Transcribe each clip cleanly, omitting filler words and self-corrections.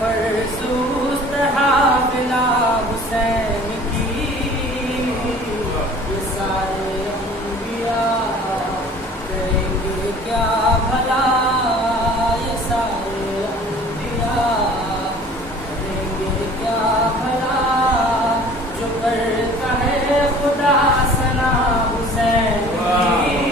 فرسوس حافلہ حسین کی یہ سارے انبیاء کریں گے کیا بھلا، یہ سارے انبیاء کریں گے کیا بھلا، جو کرتا ہے خدا ثنا حسین کی۔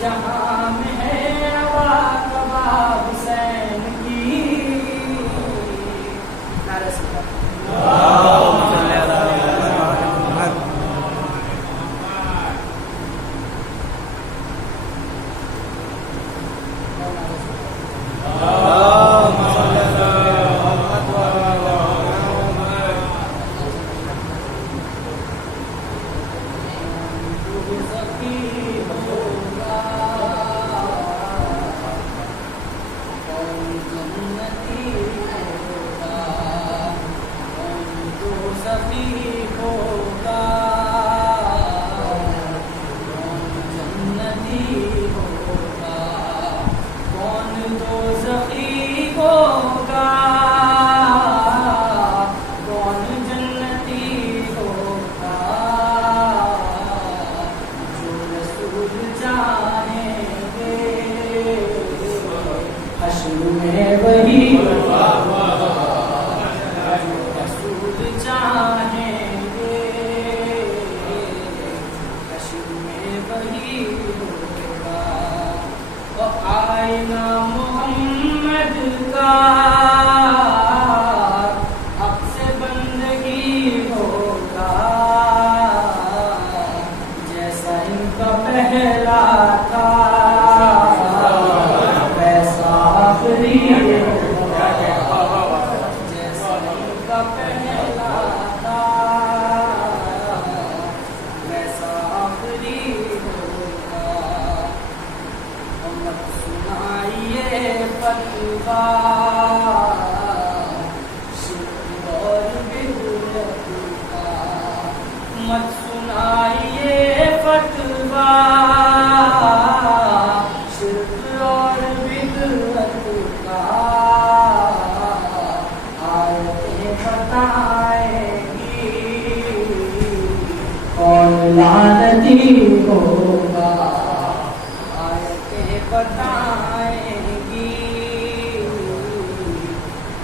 جہاں میں ہے نوا حسین کی۔ وہی رسول چاہیں گے، حشر میں وہی ہوگا، اور آئینہ محمد کا اب سے بندگی ہوگا، جیسا ان کا پہلا تھا جیسا ان کا پہلا تھا ویسا آخری ہوگا۔ مت سنائیے فتویٰ شرک اور بدعت کا، مت سنائیے فتویٰ شرک اور بدعت کا، آیتیں بتائیں گی کون لعنتی ہوگا، آیتیں بتائیں گی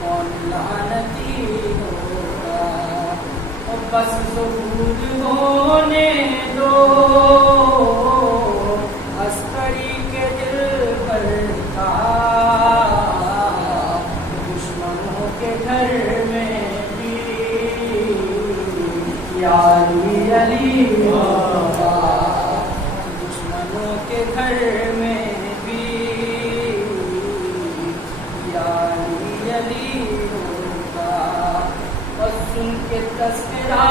کون لعنتی ہوگا، اور بس ظہور ہونے دو عسکری کے دل پر کا، دشمنوں کے گھر میں بھی یا علی علی ہوگا، دشمنوں کے گھر میں بھی یا علی علی ہوگا، اور سن کے تذکرہ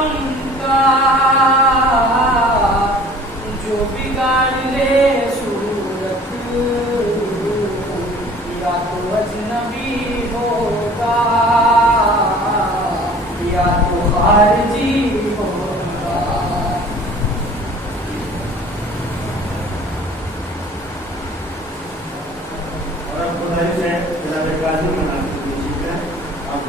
ان کا جو بگاڑ لے صورت، یا تو اجنبی ہوگا یا تو خارجی ہوگا۔ اور اب خدائی سے جناب قاضی مناسب ہے آپ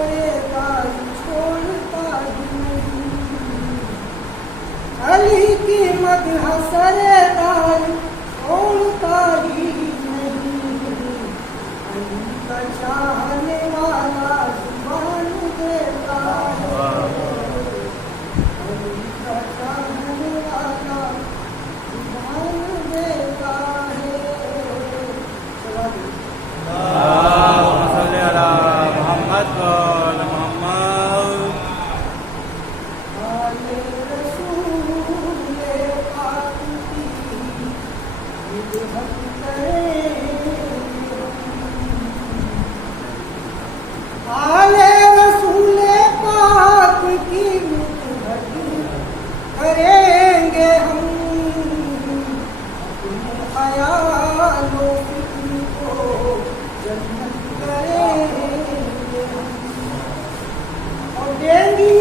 کرے گا چھوڑتا ہی نہیں، علی کی مدح سردار چھوڑتا ہی نہیں، علی کا چاہنے والا زبان دیتا ہے، علی کا چاہنے والا زبان دیتا ہے۔ اللهم صل على محمد وعلى محمد۔ آلِ رسول پاک کی مدحت کریں ہم، آلِ رسول پاک کی مدحت کریں گے ہم، اپنے خیال و فکر کو جنت کریں گے ہم، اور دیں گی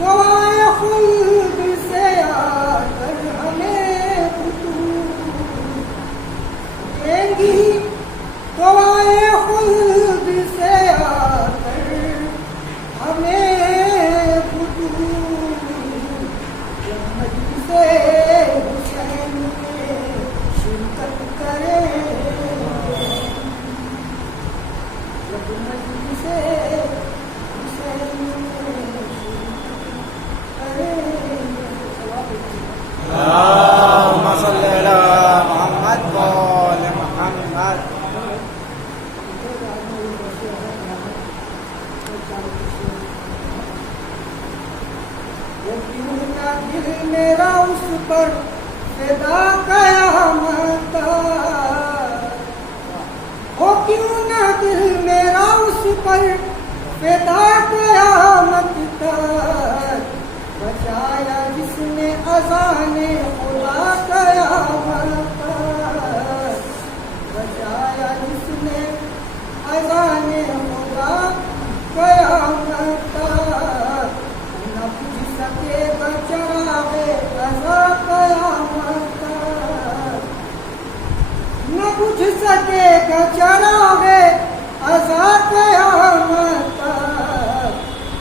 دعائے خلد سے آ کر ہمیں خطوط، دیں گی دعائے خلد سے آ کر ہمیں خطوط، جب مجلس حسین میں شرکت کریں گے، جب مجلس حسین میں اللهم صل على محمد وعلى محمد۔ وہ کیوں نہ دل میرا اس پر فدا قیامت، وہ کیوں نہ دل میرا اس پر فدا قیامت تک، بچایا جس نے اذان خدا قیامت تک، بچایا جس نے اذان خدا قیامت تک، نہ بجھ سکے گا چراغ قضا قیامت تک، نہ بجھ سکے گا چراغ قضا قیامت تک،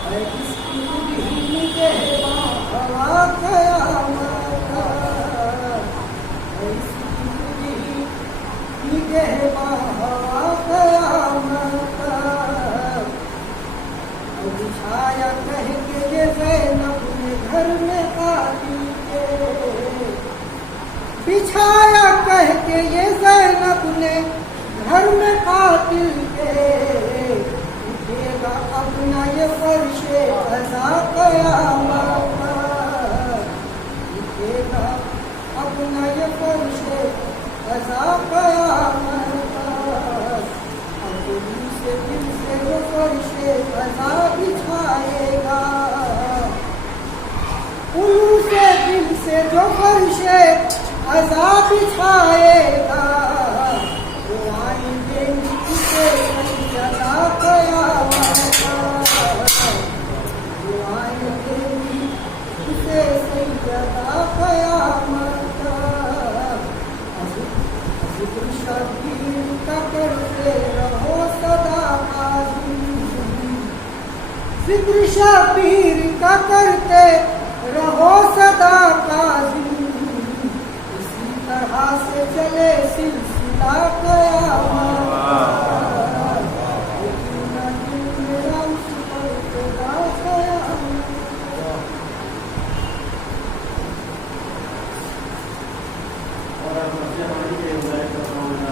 اے اس کی بھی نگہباں ہوا قیامت تک، اے اس کی بھی نگہباں ہوا قیامت تک، اور بچھایا کہہ کے یہ زینب نے گھر میں قاتل کے، بچھایا کہہ کے یہ زینب نے گھر میں قاتل کے، اٹھے گا اپنا یہ فرش قضا قیامت تک، اٹھے گا اپنا یہ فرش قضا قیامت تک، اپنی سے دل سے وہ فرش قضا بچھائے گا، الو سے دل سے جو فرش قضا بچھائے گا، وہ آئیں گے اسے سجدہ قیامت تک، وہ آئیں گے اسے سجدہ قیامت تک، ذکر شبیر کا کرتے رہو صدا قاضی، ذکر شبیر کا کرتے رہو صدا قاضی، اسی طرح سے چلے سلسلہ قیامت تک، لیکن نہ دل میرا اس پر فدا قیامت تک۔ اور اب سے ہماری یہ ہدایت کرنا ہوگا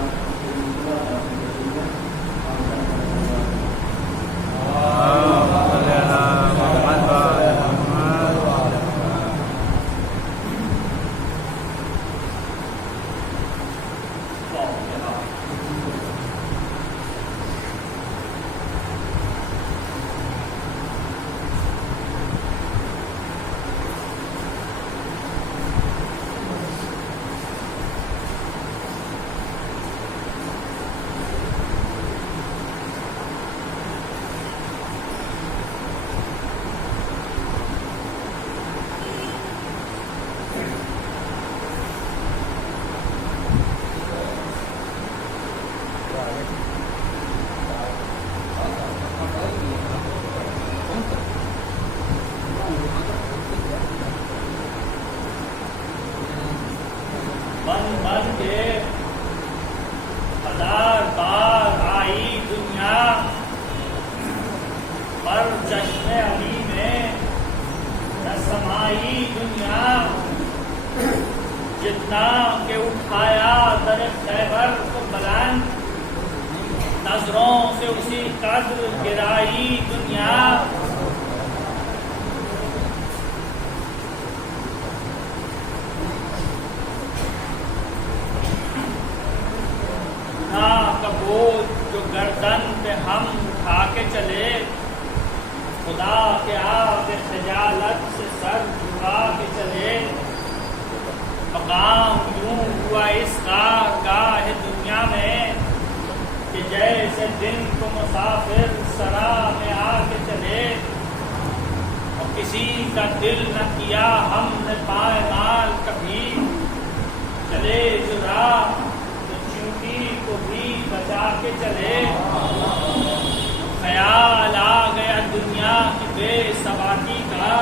چشمے علی میں نہ سمائی دنیا جتنا کہ اٹھایا در خیبر کو بلند نظروں سے اسی قدر گرائی دنیا کا بوجھ جو گردن پہ ہم اٹھا کے چلے خدا کے آگے خجالت سے سر جھکا کے چلے مقام یوں ہوا اس کا گاہ دنیا میں کہ جیسے دن کو مسافر سرا میں آ کے چلے اور کسی کا دل نہ کیا ہم نے پائمال کبھی چلے جو راہ کو بھی بچا کے چلے خیال آ گیا دنیا کی بے ثباتی کا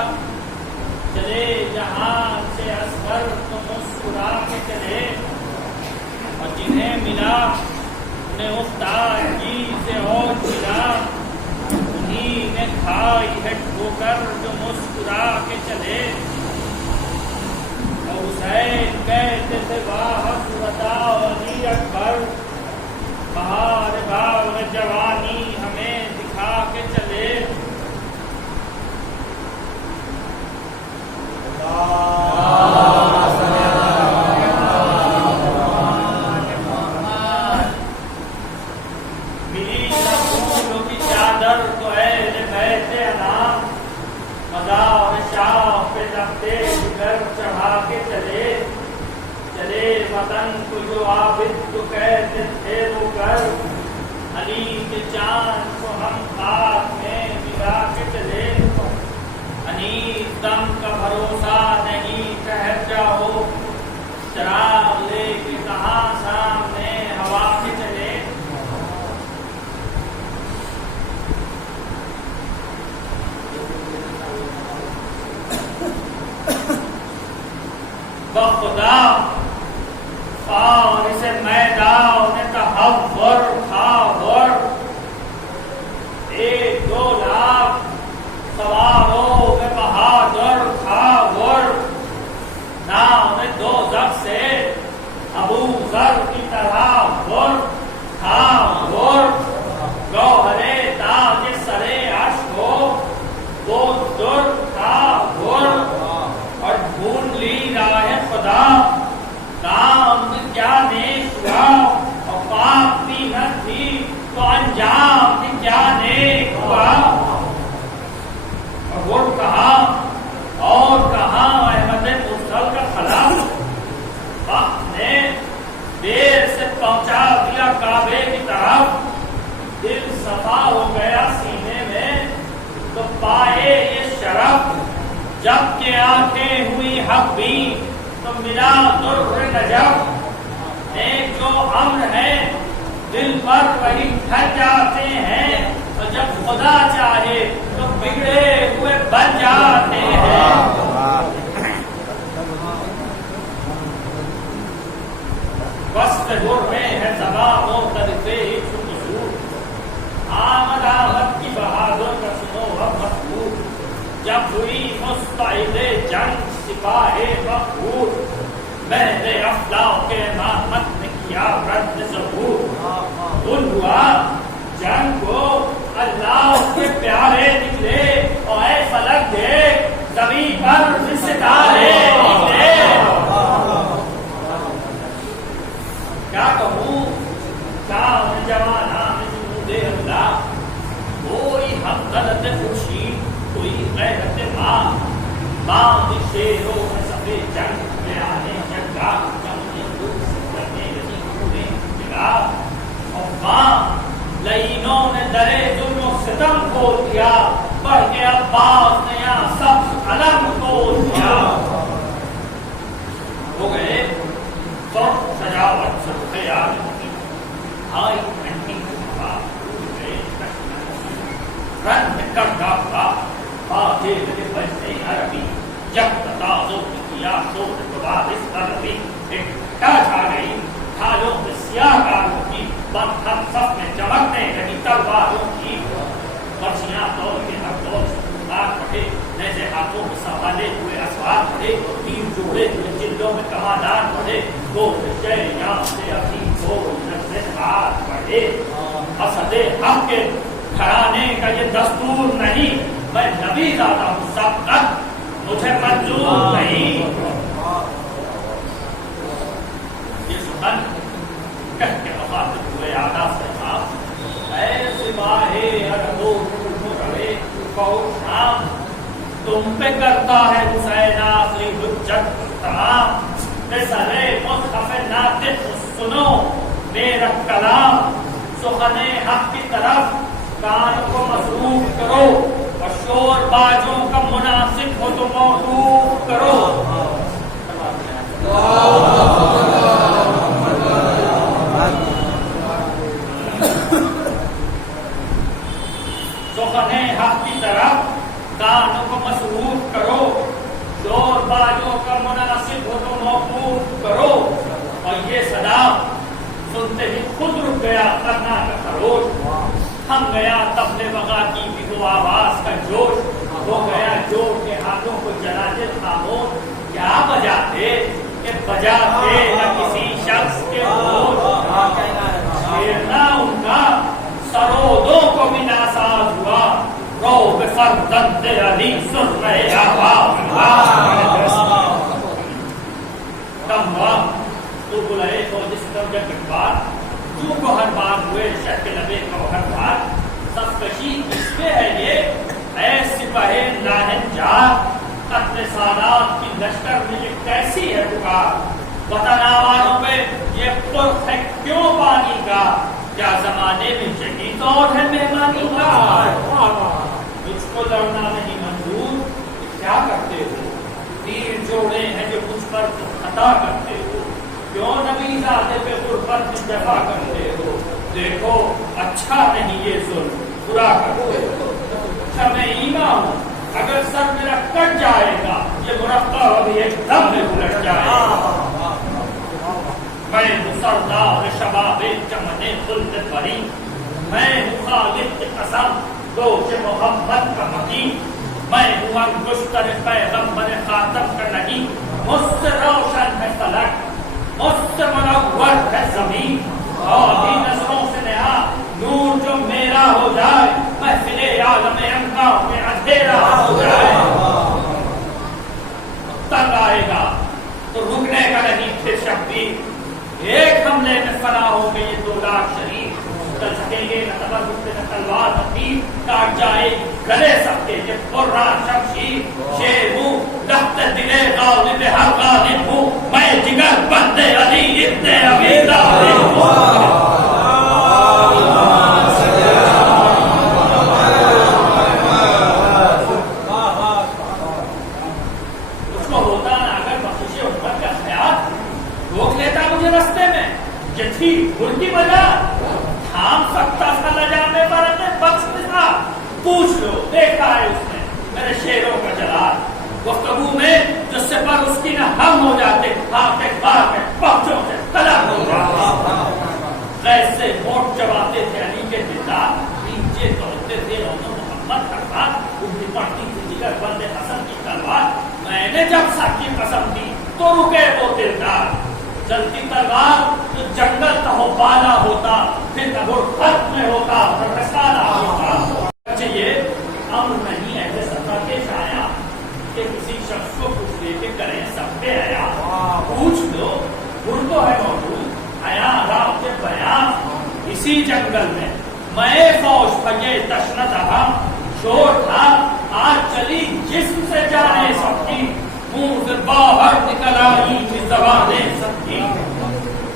چلے جہاں سے اصغر تو مسکرا کے چلے اور جنہیں ملا انہیں افتاد کی سے اور ملا انہیں نے کھائی ہے ٹھوکر جو مسکرا کے چلے اور حسین کہتے تھے واہ بتاؤ علی اکبر بہار باغ جوانی ہمیں دکھا کے چلے ملی پھولوں کی چادر تو اہل بیت انام مزار شاہ پہ تختے جگر چڑھا کے چلے چلے وطن کو جو عابد کو کہتے تھے وہ کر علی کے چاند کو ہم خاک میں ملا کے چلے انیس دم کا بھروسہ نہیں ٹھہر جاؤ چراغ لے کے کہاں سامنے ہوا کے چلے بخدا فارس میدان تحور تھا ایک دو لاکھ سواروں میں بہادر تھا نام دوزخ سے ابو ذر کی طرح تھا گوہرے تاج سرے عرش ہو وہ در تھا اور ڈھونڈ لی راہ خدا کام کیا نیک ہوا اور پاک بھی نہ تھی تو انجام کیا نیک ہوا اور وہ کہاں احمد مرسل کا خلاف وقت نے دیر سے پہنچا دیا کعبے کی طرف دل صفا ہو گیا سینے میں تو پائے یہ شرف جب کہ آنکھیں ہوئی حق بھی تو ملا در نجف ایک جو امر ہے دل پر وہی ڈھل جاتے ہیں اور جب خدا چاہے تو بگڑے ہوئے بن جاتے ہیں وسط گر میں ہے زبان و طرفے آمد کی بہادر کا سنو اب مذکور جب ہوئی مستعد جنگ سپاہ مقبول مہد افلاق کے امامت نے کیا رد ظہور دل ہوا جنگ کو اللہ کے پیارے نکلے اور اے فلک دیکھ زمین پر ستارے نکلے کیا کہوں شام جوانہ میں جنود اللہ کوئی حمدرد خورشید کوئی غیرت ماں شیروں میں سفید جنگ میں آنے جنگا کرنے لگی پورے جگہ اور ماں لئینوں نے درے ظلم و ستم کو دیا بڑھ کے عباس نے یہاں سب علم کو دیا ہو گئے تو سجاوٹ سے خیال کی آئی گھنٹی رن میں کردہ کا آجے لگے بجنے عربی جب تتازوں کی کیا شور دوبارس عربی ایک ٹاچ آ گئی کھالوں میں سیاہ کاروں کی بند ہم سب میں چمکنے لگی تلواروں کی برسیاں توڑ کے ہر توڑ نیزے ہاتھوں میں سنبھالے ہوئے اسوار پڑے، تیر جوڑے ہوئے چلوں میں کمانڈار پڑے، وہ شہریاں سے اپنی کو نظر ہاتھ پڑے۔ اسد حق کے گھرانے کا یہ دستور نہیں، میں نبی زادہ ہوں، سبقت مجھے منظور نہیں۔ یہ سخن کہہ کے مخاطب ہوئے آدھا صاحب، اے سپاہی ارغو مرے شام، تم پہ کرتا ہے حسین آخری حجت تمام۔ سرے مصحف ناطق سنو میرا کلام، سخن حق کی طرف کان کو مصروف کرو، اور شور بازوں کا مناسب ہو تو موقوف کرو۔ سخن حق کی طرف کانوں کو مصروف کرو، شور بازوں کا مناسب ہو تو موقوف کرو۔ اور یہ صدا سنتے ہی خود رک گیا کرنا کا خروش، تھم گیا طبل بغا کی بھی وہ آواز کا جوش، ہو گیا جوڑ کے ہاتھوں کو جلاتے خاموش، کیا بجاتے کہ بجاتے نہ کسی شخص کے ہوش، چھیڑنا ان کا سرودوں کو بھی ناساز ہوا، رو بے فرزند علی سن رہے آواز۔ کم ہوا تو بلائے تو جس طرح جب اقبال تو کو ہر بار ہوئے شک لبے کو ہر بار، سب کشی اس پہ ہے یہ اے سپاہی لاہنجار، قتل سادات کی لشکر میں یہ کیسی ہے پکار، وطن آواروں پہ یہ پرخ ہے کیوں پانی کا، کیا زمانے میں جگی طور ہے مہمانی کا، مجھ کو لڑنا نہیں منظور، کیا کرتے ہو، تیر جوڑے ہیں جو مجھ پر تم خطا کرتے ہو، کیوں نبی زادے پہ غربت میں جفا کرتے ہو، دیکھو اچھا نہیں یہ ظلم برا کرتے ہو، اچھا میں ایماں ہوں، اگر سر میرا کٹ جائے گا یہ مرقع ابھی ایک دم میں الٹ جائے گا، میں ہوں سردار شباب چمن خلد بری، میں ہوں خالد قسم دوش محمد کا مکی، میں ہوں انگشتر پیغمبر خاتم کا نہیں، مجھ سے روشن ہے فلک مجھ سے منور ہے زمین، اور بھی نظروں سے نیا نور جو میرا ہو جائے، محفل عالم انگا میں اندھیرا ہو جائے، تنگ آئے گا تو رکنے کا نہیں پھر شبیر، ایک حملے میں فنا ہو گئے یہ 2 لاکھ شریف، چل سکیں گے نہ تبرک نہ تلوار نہ تیر، کاٹ جائے گلے سب کے یہ قرآن شمشیر، شیر ہوں لخت دلے غالب ہر غالب ہوں، میں جگر بندے علی ابن ابی طالب ہوں۔ اس کو ہوتا نا اگر بخشش امت کا خیال، روک لیتا مجھے رستے میں، یہ تھی گھڑکی بجا، تھام سکتا تھا لجانے پر اپنے بخش تھا، پوچھ لو دیکھا ہے اس نے میرے شیروں کا جلال، گفتگو میں جو سے پر اس کی نہ ہم ہو جاتے، ہاتھ کے بار کے پہنچوں سے قلم ہو جاتے، غیر سے موٹ چباتے تھے علی کے دلدار، نیچے دوڑتے تھے روزوں محمد کا بات، ان کی پڑتی تھی جگر بند حسن کی تلوار، میں نے جب سب کی قسم دی تو رکے وہ دلدار، چلتی تلوار تو جنگل کا ہو بالا ہوتا، پھر کبھر خط میں ہوتا پھر رسالہ ہوتا۔ اچھا یہ امر نہیں ایسے سفر کے شایا کہ کسی شخص کو پوچھ لے کے کریں سب پہ آیا، پوچھ لو گر تو ہے موجود آیا رات کے بیان، اسی جنگل میں فوج پھگے تشنہ تھا، شور تھا آج چلی جسم سے جانے سب کی، منہ سے باہر نکل آئی کی زبانیں سب کی،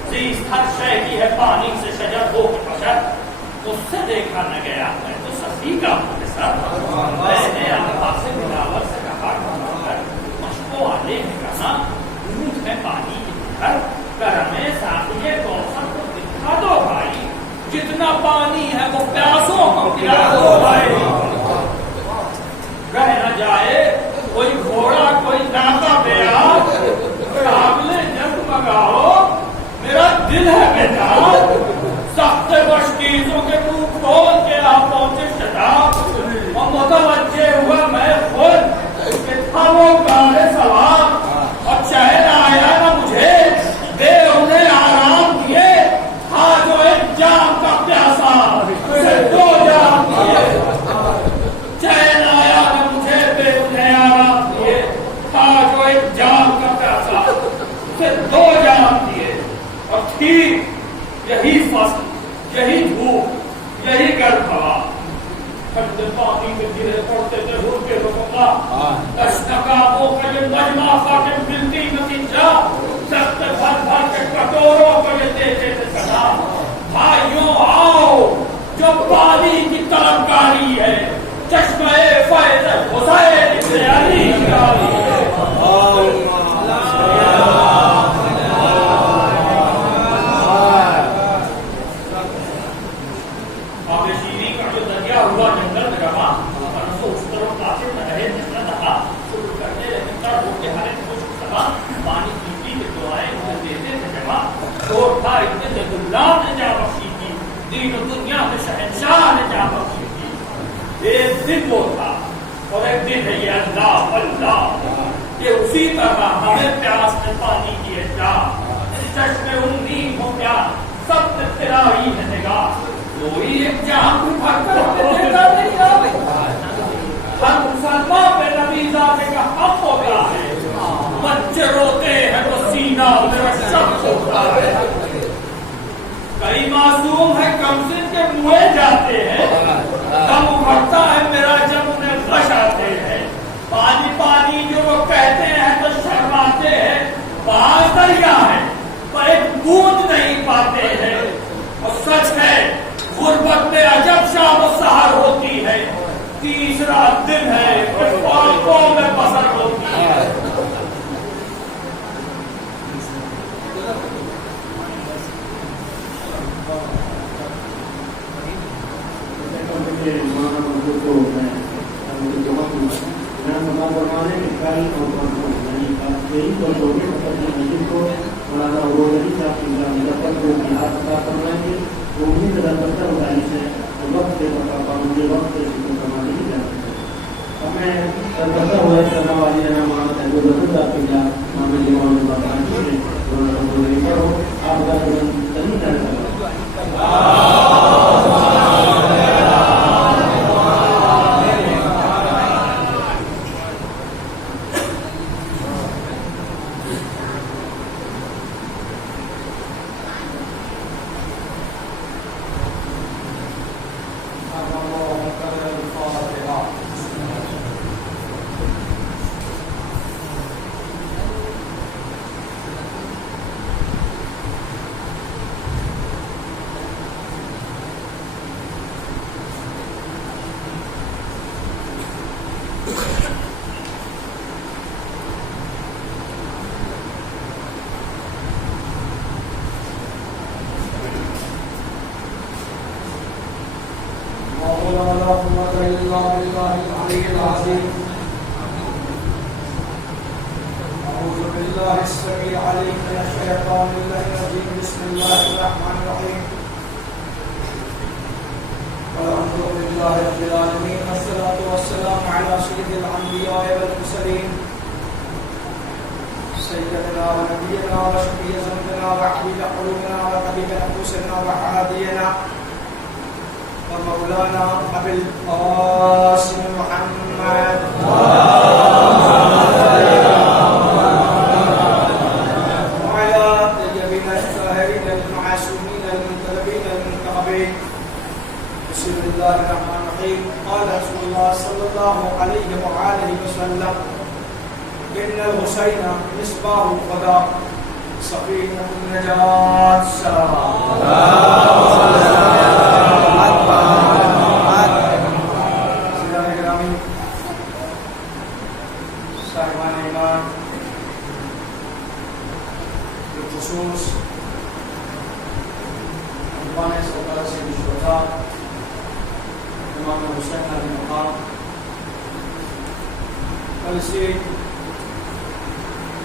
زیست ہر شے کی ہے پانی سے شجر ہو کے بشر، اس سے دیکھا نہ گیا میں تو سسی کا ہوں سر، میں نے آقا سے بلاور سے کہا مشکو والے نے کہا دودھ ہے پانی کی گھر، کرم ساتھی کوثر کو دکھا دو بھائی، جتنا پانی ہے وہ پیاسوں کو پلا دو بھائی، رہ نہ جائے کوئی گھوڑا کوئی ناکا بیار، قابلِ جنگ منگاؤ میرا دل ہے بیدار، سخت بشکیزوں کے منہ کھول کے آپ پہنچے شتاب، ثقافتوں کا یہ مجمع خاطر ملتی نتیجہ سخت بھر بھر کے کٹوروں کو یہ دیتے تھے صدا بھائیوں آؤ جو پانی کی طلبکاری ہے چشمہ فیض حسین ابن علی جاری ہے پانی پیتی کے دعائیں انہیں دیتے تھے جواب اور تھا ابن جد اللہ نے جا بخشی کی دین و دنیا میں شہنشاہ نے جا بخشی کی ایک دن وہ تھا اور ایک دن ہے یہ اللہ اللہ کہ اسی طرح ہمیں پیاس میں پانی کی ہے جا چشمے امید ہو پیاس سب نے تیرا ہی ہے نگاہ کوئی ایک جہاں کو بھر کر دیتا نہیں آئے ہر مسلمان پہ نبی ذاتے کا حق ہو گیا ہے بچے روتے ہیں تو سینہ میرا شک ہوتا ہے کئی معصوم ہے کمسن کے منہ جاتے ہیں دم اکھڑتا ہے میرا جب انہیں غش آتے ہیں پانی پانی جو وہ کہتے ہیں تو شرماتے ہیں باز دریا ہے پر ایک بوند نہیں پاتے ہیں اور سچ ہے غربت میں عجب شام و سحر ہوتی ہے تیسرا دن ہے کہ فاقوں میں بسر ہوتی ہے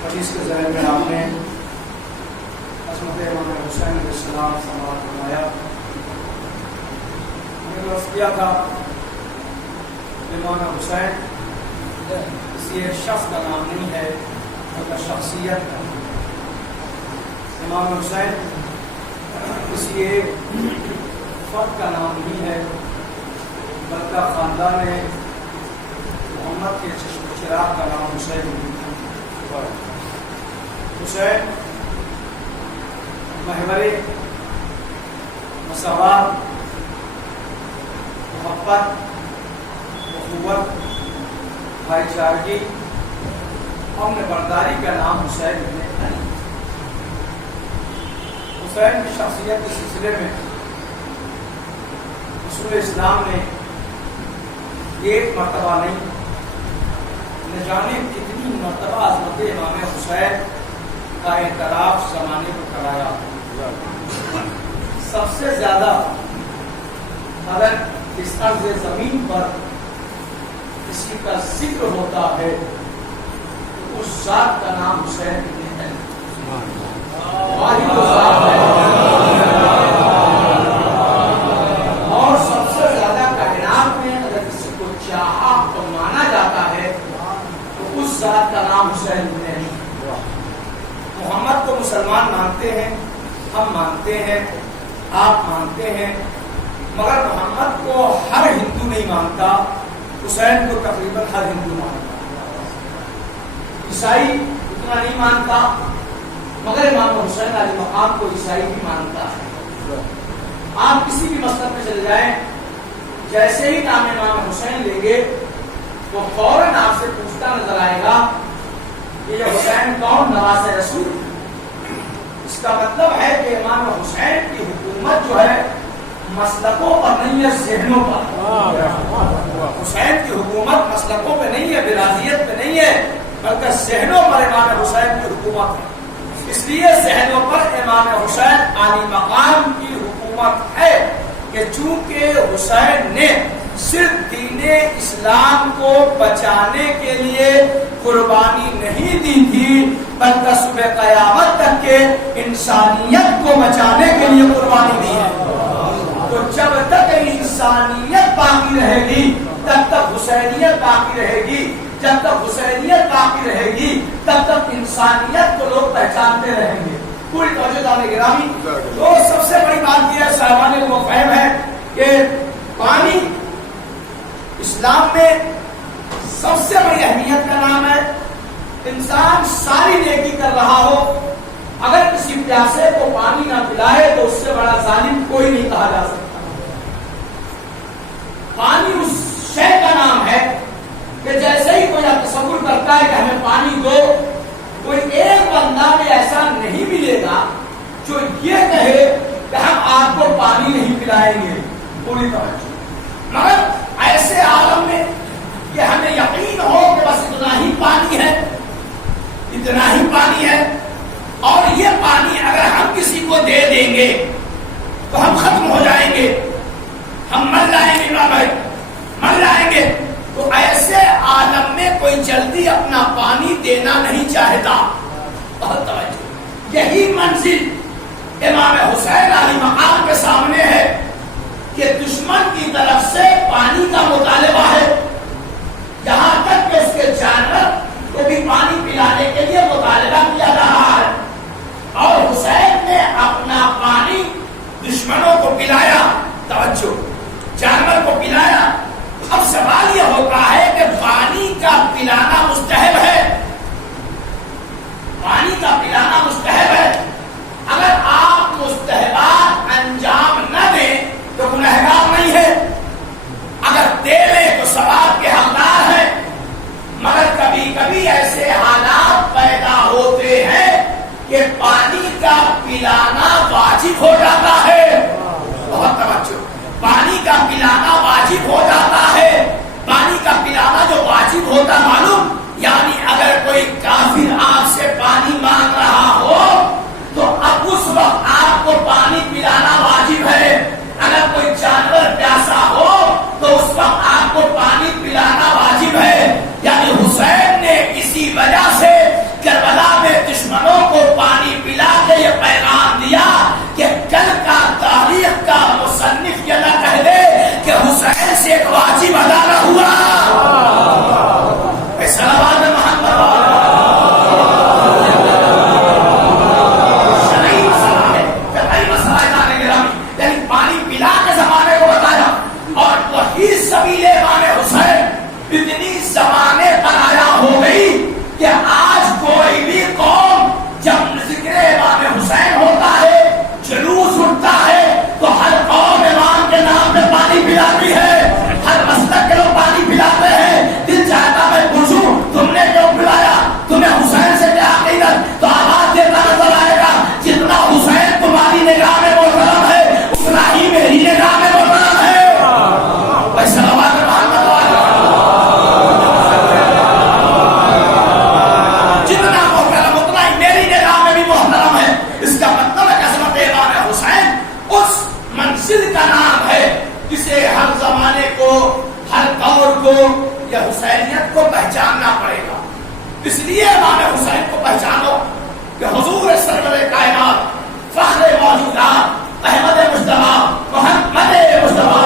حدیث کے ذہن میں آپ نے عظمت امام حسین علیہ السلام سماعت فرمایا. ہم نے عرض کیا تھا امام حسین کسی ایک شخص کا نام نہیں ہے بلکہ شخصیت ہے. امام حسین کسی ایک فرد کا نام نہیں ہے بلکہ خاندان محمد کے چشم و چراغ کا نام حسین ہے. حسین محور مساوات، محبت، اخوت، بھائی چارگی امن برداری کا نام حسین ابن علی۔ حسین کی شخصیت کے سلسلے میں رسول اسلام نے ایک مرتبہ نہیں نہ جانے کتنی مرتبہ عظمت امام حسین کا اعتراف زمانے کو کرایا۔ سب سے زیادہ اگر اس ارض زمین پر کسی کا ذکر ہوتا ہے تو اس ذات کا نام حسین ابن علی واحد ذات ہے، اور سب سے زیادہ کائنات میں اگر کسی کو چاہا تو مانا جاتا ہے تو اس ذات کا نام حسین ابن علی۔ محمد کو مسلمان مانتے ہیں، ہم مانتے ہیں، آپ مانتے ہیں، مگر محمد کو ہر ہندو نہیں مانتا، حسین کو تقریباً ہر ہندو مانتا، عیسائی اتنا نہیں مانتا، مگر امام حسین علیہ مقام کو عیسائی بھی مانتا ہے۔ آپ کسی بھی مسجد میں چلے جائیں، جیسے ہی نام امام حسین لیں گے وہ فوراً آپ سے پوچھتا نظر آئے گا یہ حسین کون؟ نواز رسول۔ اس کا مطلب ہے کہ امام حسین کی حکومت جو ہے مسلکوں پر نہیں ہے، ذہنوں پر۔ حسین کی حکومت مسلکوں پہ نہیں ہے، براذیت پہ نہیں ہے، بلکہ ذہنوں پر امام حسین کی حکومت ہے۔ اس لیے ذہنوں پر امام حسین عالی مقام کی حکومت ہے کہ چونکہ حسین نے صرف دین اسلام کو بچانے کے لیے قربانی نہیں دی تھی، بلکہ صبح قیامت تک کے انسانیت کو بچانے کے لیے قربانی دی ہے۔ تو جب تک انسانیت باقی رہے گی تب تک حسینیت باقی رہے گی، جب تک حسینیت باقی رہے گی تب تک انسانیت کو لوگ پہچانتے رہیں گے۔ پوری توجہ دارے گرامی، تو سب سے بڑی بات یہ ہے، صاحبان کو فہم ہے کہ پانی اسلام میں سب سے بڑی اہمیت کا نام ہے۔ انسان ساری نیکی کر رہا ہو، اگر کسی پیاسے کو پانی نہ پلائے تو اس سے بڑا ظالم کوئی نہیں کہا جا سکتا۔ پانی اس شے کا نام ہے کہ جیسے ہی کوئی تصور کرتا ہے کہ ہمیں پانی دو، کوئی ایک بندہ بھی ایسا نہیں ملے گا جو یہ کہے کہ ہم آپ کو پانی نہیں پلائیں گے۔ پوری توجہ، مگر ایسے عالم میں کہ ہمیں یقین ہو کہ بس اتنا ہی پانی ہے، اتنا ہی پانی ہے، اور یہ پانی اگر ہم کسی کو دے دیں گے تو ہم ختم ہو جائیں گے، ہم مر جائیں گے، مر جائیں گے، تو ایسے عالم میں کوئی جلدی اپنا پانی دینا نہیں چاہتا۔ بہت توجہ، یہی منزل امام حسین علیہ مقام کے سامنے ہے کہ دشمن کی طرف سے پانی کا مطالبہ ہے، یہاں تک کہ اس کے جانور کو بھی پانی پلانے کے لیے مطالبہ کیا جا رہا ہے، اور حسین نے اپنا پانی دشمنوں کو پلایا۔ توجہ، جانور کو پلایا۔ اب سوال یہ ہوتا ہے کہ پانی کا پلانا مستحب ہے، پانی کا پلانا مستحب ہے، اگر آپ مستحبات انجام نہ دیں تو گنہگار نہیں ہے، اگر دے لیں تو ثواب کے حقدار ہیں، مگر کبھی کبھی ایسے حالات پیدا ہوتے ہیں کہ پانی کا پلانا واجب ہو جاتا ہے۔ بہت توجہ، پانی کا پلانا واجب ہو جاتا ہے۔ پانی کا پلانا جو واجب ہوتا معلوم، یعنی اگر کوئی کافر آپ سے پانی مانگ رہا ہو تو اب اس وقت آپ کو پانی پلانا واجب ہے، اگر کوئی جانور پیاسا ہو تو اس وقت آپ کو پانی پلانا واجب ہے۔ یعنی حسین نے اسی وجہ سے کربلا میں دشمنوں کو پانی پلا کے یہ پیغام دیا کہ کل کا تاریخ کا مصنف یہ نہ کہہ دے کہ حسین سے ایک واجب ادا نہ ہوا۔ صلوات محمد یعنی پانی پلا کے زمانے کو بتایا، اور وہی سبیل امام حسین اتنی زمانے پر آیا ہو گئی کہ آج کوئی بھی قوم جب ذکر امام حسین ہوتا ہے، جلوس اٹھتا ہے، تو ہر قوم امام کے نام پہ پانی پلاتی ہے، ہر مسلک کے لوگ پانی پلاتے ہیں۔ دل چاہتا میں پوچھوں تم نے کیوں پلایا؟ تمہیں یہ حسینیت کو پہچاننا پڑے گا. اس لیے امام حسین کو پہچانو کہ حضور سرور کائنات فخر موجودات احمد مصطفیٰ محمد مصطفیٰ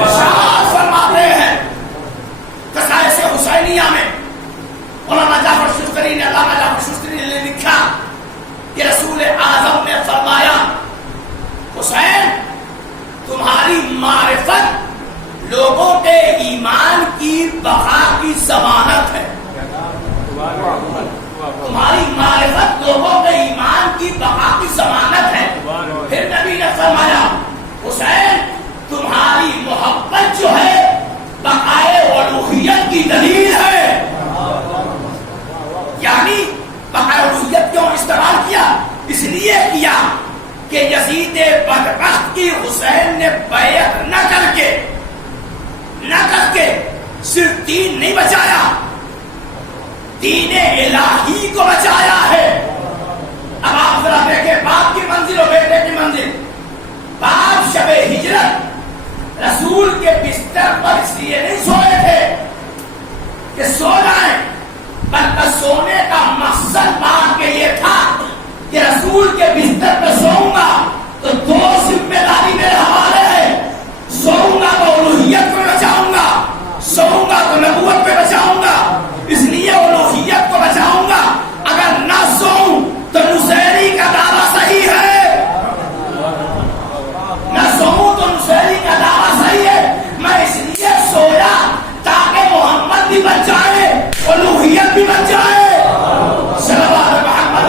ارشاد فرماتے ہیں قصائص حسینیہ میں. علامہ جعفر شستری نے لکھا کہ رسول اعظم نے فرمایا حسین تمہاری معرفت لوگوں کے ایمان کی بقا کی ضمانت ہے. تمہاری معرفت لوگوں کے ایمان کی بقا کی ضمانت ہے. پھر نبی نے فرمایا حسین تمہاری محبت جو ہے بقائے الوہیت کی دلیل ہے. یعنی بقائے الوہیت کیوں استعمال کیا؟ اس لیے کیا کہ یزید بدبخت کی حسین نے بیعت نہ کر کے صرف دین نہیں بچایا، دین الہی کو بچایا ہے. اب آپ ذرا دیکھیں باپ کی منزل اور بیٹے کی منزل. باپ شب ہجرت رسول کے بستر پر اس لیے نہیں سوئے تھے کہ سو جائیں، بلکہ سونے کا مقصد باپ کے یہ تھا کہ رسول کے بستر پہ سوؤں گا تو دو ذمہ داری میرے حوالے ہے. سوؤں گا تو الوہیت کو بچاؤں گا، سوؤں گا تو نبوت پہ بچاؤں گا. اس لیے الوہیت کو بچاؤں گا. اگر نہ سوؤں تو نصیری کا دعویٰ صحیح ہے، نہ سوؤں تو نصیری کا دعویٰ صحیح ہے. میں اس لیے سویا تاکہ محمد بھی بچ جائے، الوہیت بھی بچ جائے. صلوات محمد.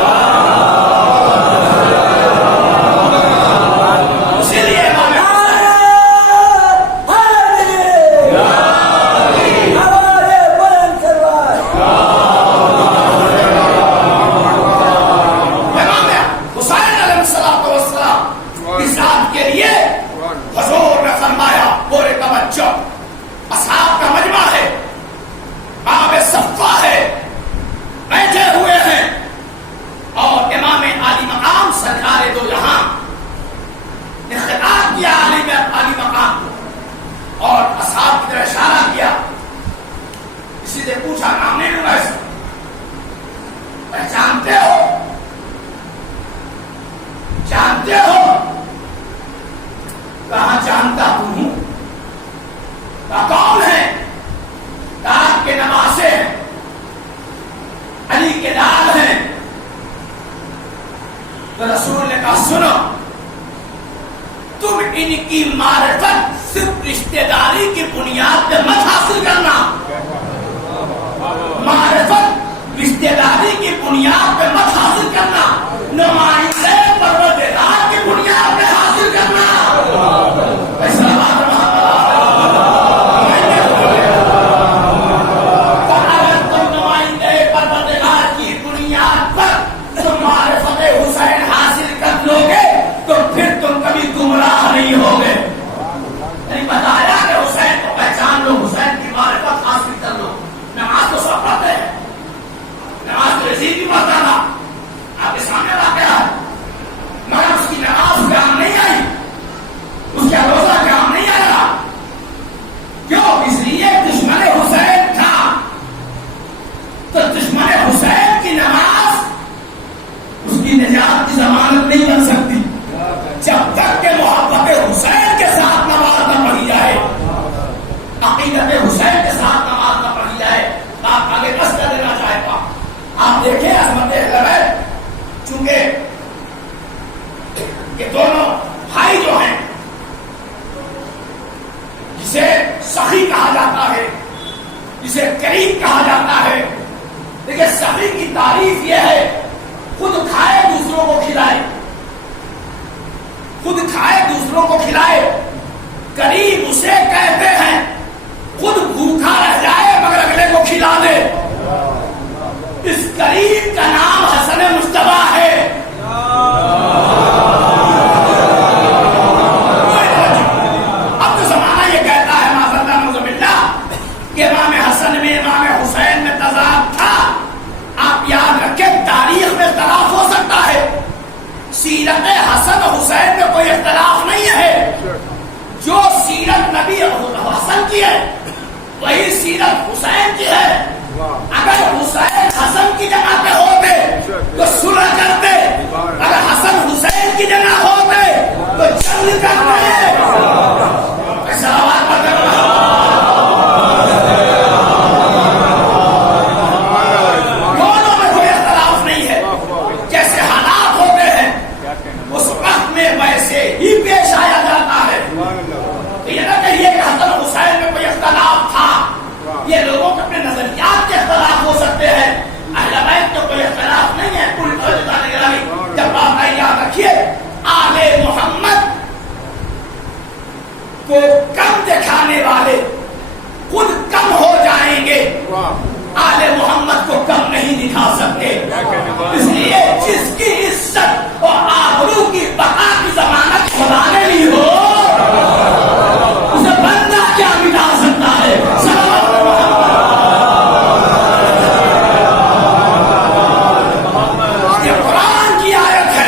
سیرت حسن حسین میں کوئی اختلاف نہیں ہے. جو سیرت نبی حسن کی ہے وہی سیرت حسین کی ہے. اگر حسین حسن کی جگہ پہ ہوتے تو صلح کرتے, اگر حسن حسین کی جگہ ہوتے تو جنگ کرتے. دونوں میں کوئی اختلاف نہیں ہے. جیسے حالات ہوتے ہیں اس وقت میں ویسے ہی پیش آیا جاتا ہے. تو یہ نہ کہیے کہ حسن حسین میں کوئی اختلاف تھا. یہ لوگوں کے اپنے نظریات کے اختلاف ہو سکتے ہیں, اہل بیت تو کوئی اختلاف نہیں ہے. جب آپ یاد رکھیے آل محمد کو کم دکھانے والے خود کم ہو جائیں گے, آل محمد کو کم نہیں دکھا سکتے. اس لیے جس کی عزت اور آبرو کی بقا کی ضمانت خدا نے لی ہو اسے بندہ کیا مٹا سکتا ہے. یہ قرآن کی آیت ہے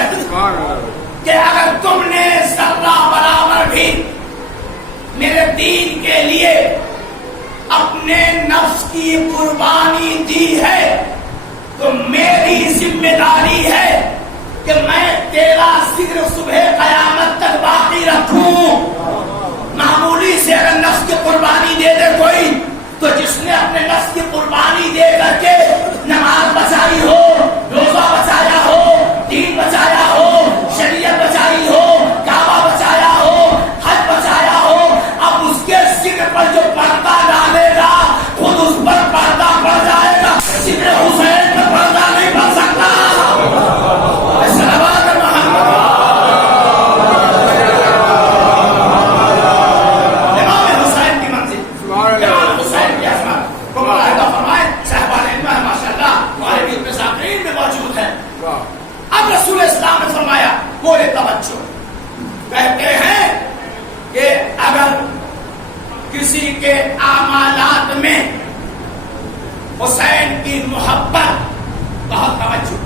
کہ اگر تم نے ذرہ برابر بھی میرے دین کے لیے اپنے نفس کی قربانی دی ہے تو میری ذمہ داری ہے کہ میں تیرا ذکر صبح قیامت تک باقی رکھوں. معمولی سے اگر نفس کی قربانی دے دے کوئی تو جس نے اپنے نفس کی قربانی دے کر کے نماز بچائی ہو, روزہ بچایا ہو, دین بچایا ہو, شریعت بچائی ہو, کعبہ بچایا ہو, حج بچایا ہو, اب اس کے ذکر پر جو پردہ ڈالے گا خود اس پر پردہ پڑ جائے گا. ذکر حسین پر پردہ نہیں پڑ سکتا. اب رسول اسلام نے فرمایا بولے توجہ, کہتے ہیں کہ اگر کسی کے اعمالات میں حسین کی محبت, بہت توجہ,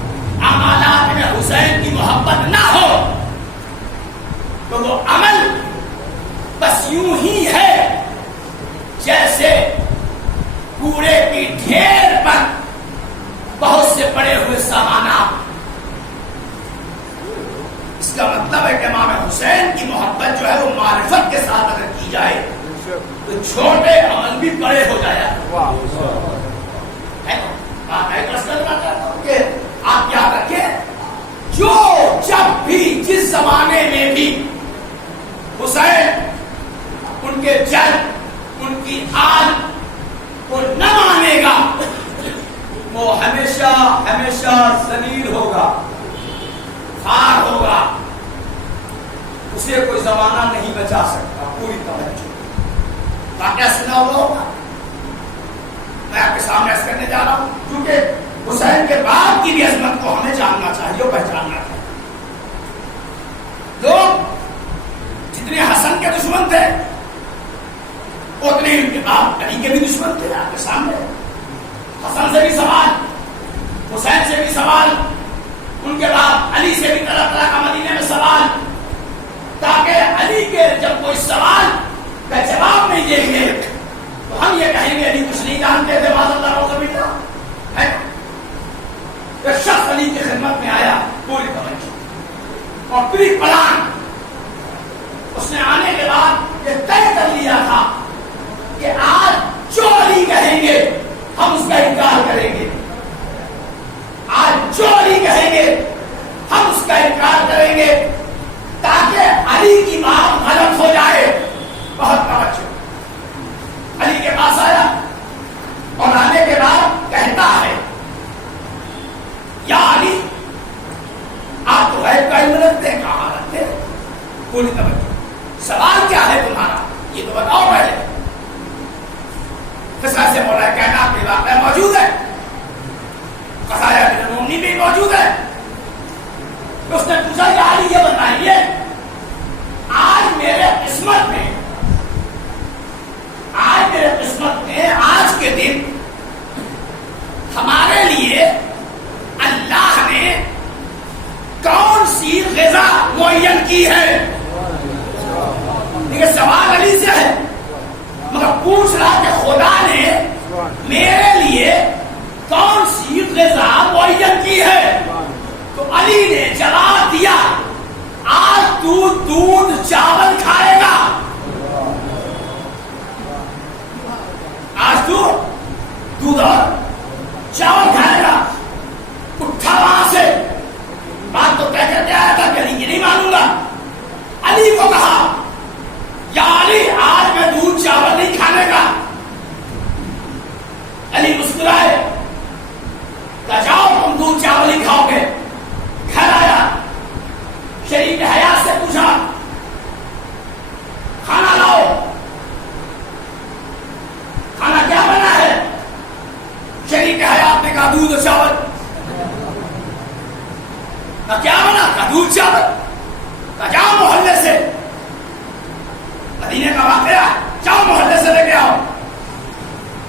اعمالات میں حسین کی محبت نہ ہو تو وہ عمل بس یوں ہی ہے جیسے کوڑے کی ڈھیر پر بہت سے پڑے ہوئے سامانات. اس کا مطلب ہے کہ امام حسین کی محبت جو ہے وہ معرفت کے ساتھ اگر کی جائے تو چھوٹے عمل بھی بڑے ہو جایا. آپ یاد رکھیں جو جب بھی جس زمانے میں بھی حسین ان کے جد ان کی آل کو نہ مانے گا وہ ہمیشہ ہمیشہ ذلیل ہوگا, خار ہوگا, اسے کوئی زمانہ نہیں بچا سکتا. پوری توجہ, واقعہ سنا ہوا ہوگا, میں آپ کے سامنے عرض کرنے جا رہا ہوں کیونکہ حسین کے باپ کی بھی عظمت کو ہمیں جاننا چاہیے, پہچاننا چاہیے. لوگ جتنے حسن کے دشمن تھے اتنے ان کے باپ علی کے بھی دشمن تھے. آپ کے سامنے حسن سے بھی سوال, حسین سے بھی سوال, ان کے بعد علی سے بھی طرح طرح کا مدینے میں سوال, تاکہ علی کے جب کوئی سوال کا جواب نہیں دیں گے تو ہم یہ کہیں گے علی کچھ نہیں جانتے تھے. معاذ اللہ روزہ بیٹا ہے. ایک شخص علی کی خدمت میں آیا پوری توجہ اور پری پلان, اس نے آنے کے بعد یہ طے کر لیا تھا کہ آج جو علی کہیں گے ہم اس کا انکار کریں گے, آج جو علی کہیں گے ہم اس کا انکار کریں گے تاکہ علی کی بات غلط ہو جائے. بہت توجہ, علی کے پاس آیا اور آنے کے بعد کہتا ہے یا علی آپ تو غیب کا علم رکھتے ہیں, کہاں رکھتے ہیں؟ پوری توجہ, سوال کیا ہے تمہارا یہ تو بتاؤ پہلے. قصہ سے مولا کائنات میں واقعہ موجود ہے, قصائد المومنین بھی موجود ہے. اس نے پوچھا کہ علی یہ بتائیے آج میرے قسمت میں, آج میرے قسمت میں آج کے دن ہمارے لیے اللہ نے کون سی غذا معین کی ہے؟ سوال علی سے پوچھ رہا کہ خدا نے میرے لیے کون سی غذا معین کی ہے؟ تو علی نے جواب دیا آج تو دودھ چاول کھائے گا، آج تو دودھ اور چاول کھائے گا۔ اٹھا وہاں سے، بات تو طے کر کے آیا تھا کہ علی کی نہیں مانوں گا۔ علی کو کہا یا علی آج میں دودھ چاول نہیں کھانے کا۔ علی مسکرائے، کہا جاؤ تم دودھ چاول ہی کھاؤ گے۔ گھر آیا، شریک حیات سے پوچھا کھانا لاؤ، کھانا کیا بنا ہے؟ شریک حیات نے کہا دودھ اور چاول۔ کیا بنا؟ کہا دودھ چاول۔ کہا جاؤ محلے سے، مدینے کا واقعہ، جاؤ محلے سے لے کے آؤ۔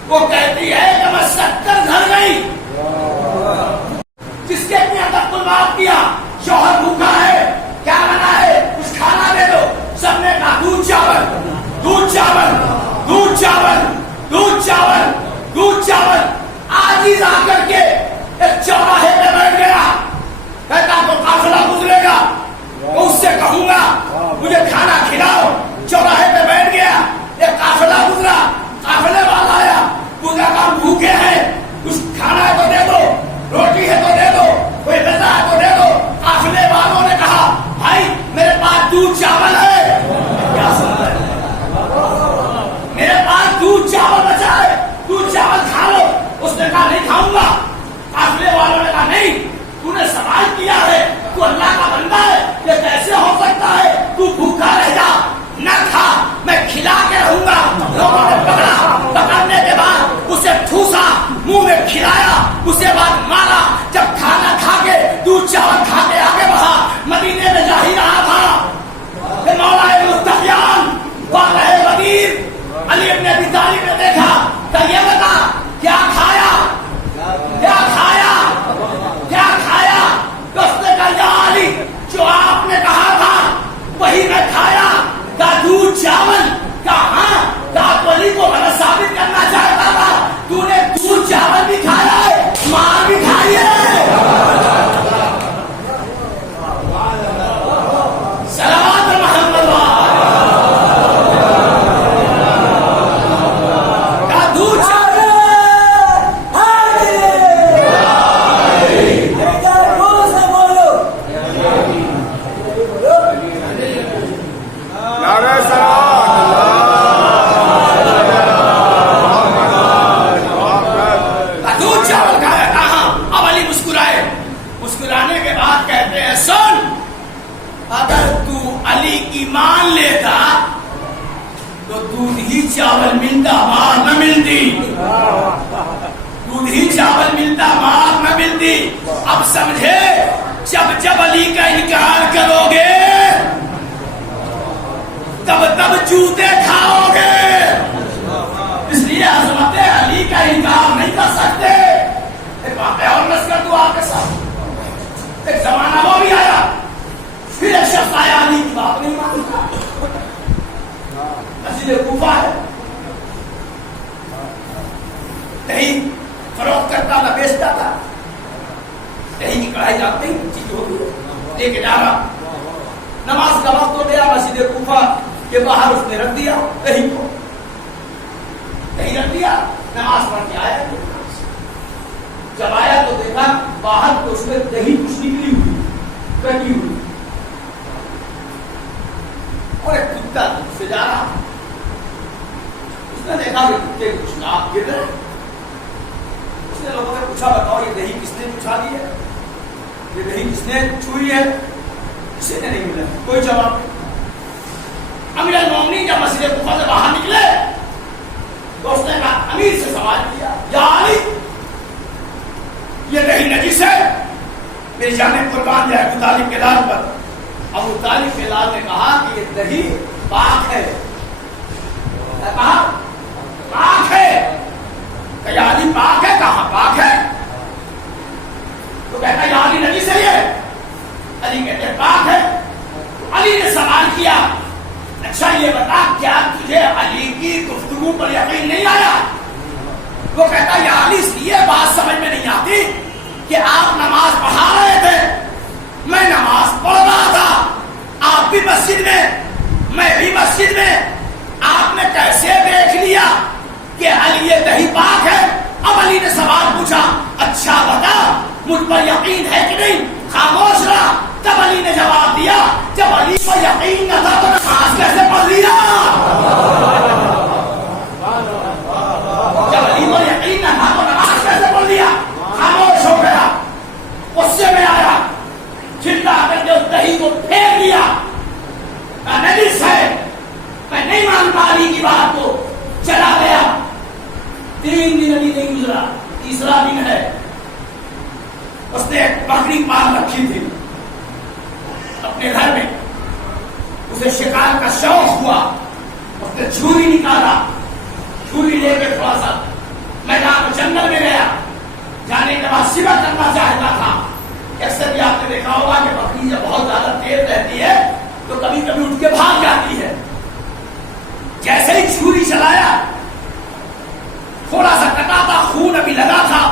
وہ کہتی ہے کہ میں 70 گھر گئی، جس کے اپنے اندر کل بات کیا شوہر بھوکا ہے، کیا بنا ہے، کچھ کھانا دے دو۔ سب نے کہا دودھ چاول، دودھ چاول، دودھ چاول، دودھ چاول، دودھ چاول۔ آج ہی آ کر کے ایک چوراہے پہ بیٹھ گیا، کہتا تو قافلہ گزرے گا، اس سے کہوں گا مجھے کھانا کھلاؤ۔ چوراہے پہ بیٹھ گیا، ایک قافلہ گزرا، قافلے والا آیا، پوچھا کہ ہم بھوکے ہیں، کچھ کھانا ہے تو دے دو، روٹی ہے تو دے دو، کوئی غذا ہے تو دے دو۔ قافلے والوں نے کہا بھائی میرے پاس دودھ چاول ہے، کیا سنتا ہے، میرے پاس دودھ چاول بچا ہے، دودھ چاول کھا لو۔ اس نے کہا نہیں کھاؤں گا۔ قافلے والوں نے کہا نہیں، تو نے سوال کیا ہے، تو اللہ کا بندہ ہے، یہ کیسے ہو سکتا ہے، تو بھوکا رہ جا، نہ کھا، میں کھلا کے رہوں گا۔ لوگوں نے پکڑا، پکڑنے کے بعد اسے ٹھوسا، منہ میں کھلایا، اسے بعد مارا۔ جب کھانا کھا کے دودھ چاول کھا کے آگے بڑھا، مدینے میں جا ہی رہا تھا کہ مولا مستحیان واقع غدیر علی ابن ابی طالب نے دیکھا کہ یہ بتا کیا کھایا، کیا کھایا، کیا کھایا؟ اس نے کہا یا علی جو آپ نے کہا تھا وہی میں کھایا۔ کا دودھ چاول، کہاں آپ علی کو غلط ثابت کرنا چاہتا تھا، تو نے دودھ چاول بھی کھایا ہے، مار بھی کھائی ہے۔ صلوات محمد کا دودھ چاول نعرہ دودھ چاول کھایا۔ کہاں؟ اب علی مسکرائے، مسکرانے کے بعد کہتے ہیں سن، اگر تو علی کی مان لیتا تو دودھ ہی چاول ملتا، مار نہ ملتی، دودھ ہی چاول ملتا، مار نہ ملتی۔ اب سمجھے جب جب علی کا انکار کرو گے تب تب جوتے کھاؤ گے۔ اس لیے عظمت علی کا انکار نہیں کر سکتے۔ ایک واقعہ اور نس کر دوں آپ کے ساتھ، ایک زمانہ وہ بھی آیا، پھر ایک شخص آیا علی کی بات نہیں مانتا، مسجد کوفہ ہے، دہی فروخت کرتا تھا، بیچتا تھا، دہی کی کڑھائی جانتے ہی چیز ہوتی ہے، لے کے جا رہا، نماز کا وقت ہو گیا، مسجد کوفہ کے باہر اس نے رکھ دیا دہی کو، دہی رکھ دیا، نماز پڑھ کے آیا، جب آیا تو دیکھا باہر تو اس میں دہی کچھ نکلی ہوئی، کٹی ہوئی، اور ایک کتا سے جا رہا، اس نے دیکھا کہ کتے کچھ ناپ گر رہے، اس نے لوگوں نے پوچھا بتاؤ یہ دہی کس نے پوچھا دی ہے، یہ دہی کس نے چھوئی ہے؟ کسی نے نہیں ملا، کوئی جواب نہیں۔ امیر المومنین جب مسجد کوفہ سے باہر نکلے تو اس نے کہا امیر سے سوال کیا یا علی یہ دہی نجس ہے؟ میری جان قربان جائے ابو طالب کے لال پر۔ ابو طالب کے لال نے کہا کہ یہ دہی پاک ہے، کہا پاک ہے، کہ یا علی پاک ہے، کہاں پاک ہے؟ تو کہتا یا علی نجس ہے یہ؟ علی کہتے ہیں پاک ہے۔ تو علی نے سوال کیا اچھا یہ بتا کیا تجھے علی کی گفتگو پر یقین وہ کہتا یا علی یہ بات سمجھ میں نہیں آتی کہ آپ نماز پڑھا رہے تھے، میں نماز پڑھ رہا تھا، آپ بھی مسجد میں میں بھی مسجد میں، آپ نے کیسے دیکھ لیا کہ علی یہ دہی پاک ہے؟ اب علی نے سوال پوچھا اچھا بتا مجھ پر یقین ہے کہ نہیں؟ خاموش رہا۔ تب علی نے جواب دیا جب علی پر یقین نہ تھا تو نماز کیسے پڑھ لیا؟ جب علی پر یقین نہ تھا تو نماز کیسے پڑھ لیا؟ خاموش ہو گیا، غصے میں آیا، چلا کر کے اس دہی کو پھینک دیا، نجس ہے، میں نہیں مانتا علی کی بات کو، چلا گیا۔ 3 دن علی نہیں گزرا، تیسرا دن ہے، اس نے ایک بکری پال رکھی تھی اپنے گھر میں، اسے شکار کا شوق ہوا، اس نے چھری نکالا، چھری لے کے تھوڑا سا میدان جنگل میں گیا، جانے کے بعد سبا کرنا چاہتا تھا۔ اکثر بھی آپ نے دیکھا ہوگا کہ بکری جب بہت زیادہ تیز رہتی ہے تو کبھی کبھی اٹھ کے بھاگ جاتی ہے۔ جیسے ہی چھری چلایا، تھوڑا سا کٹا تھا، خون ابھی لگا تھا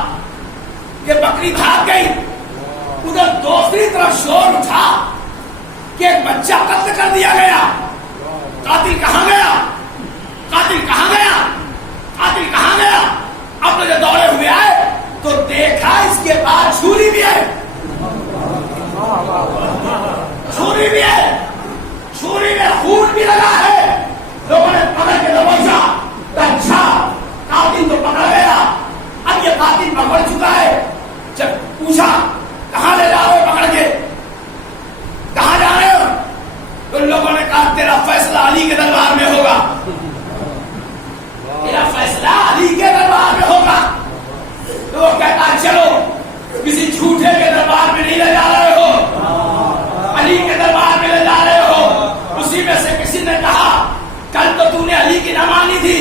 کہ بکری بھاگ گئی۔ ادھر دوسری طرف شور اٹھا کہ ایک بچہ قتل کر دیا گیا۔ قاتل کہاں گیا؟ قاتل کہاں گیا؟ قاتل کہاں گیا؟ اب جو دوڑے ہوئے آئے تو دیکھا اس کے بعد چھری بھی ہے، چھری بھی ہے، چھری میں خون بھی لگا ہے۔ لوگوں نے پکڑ کے دبوچا، اچھا قاتل تو پکڑ گیا، اب یہ قاتل پکڑ چکا ہے۔ جب پوچھا کہاں لے جا رہے ہو پکڑ کے، کہاں جا رہے ہو؟ ان لوگوں نے کہا تیرا فیصلہ علی کے دربار میں ہوگا، تیرا فیصلہ علی کے دربار میں ہوگا۔ تو وہ کہتا چلو کسی جھوٹے کے دربار میں نہیں لے جا رہے ہو، علی کے دربار میں لے جا رہے ہو۔ اسی میں سے کسی نے کہا کل تو تم نے علی کی نہ مانی تھی،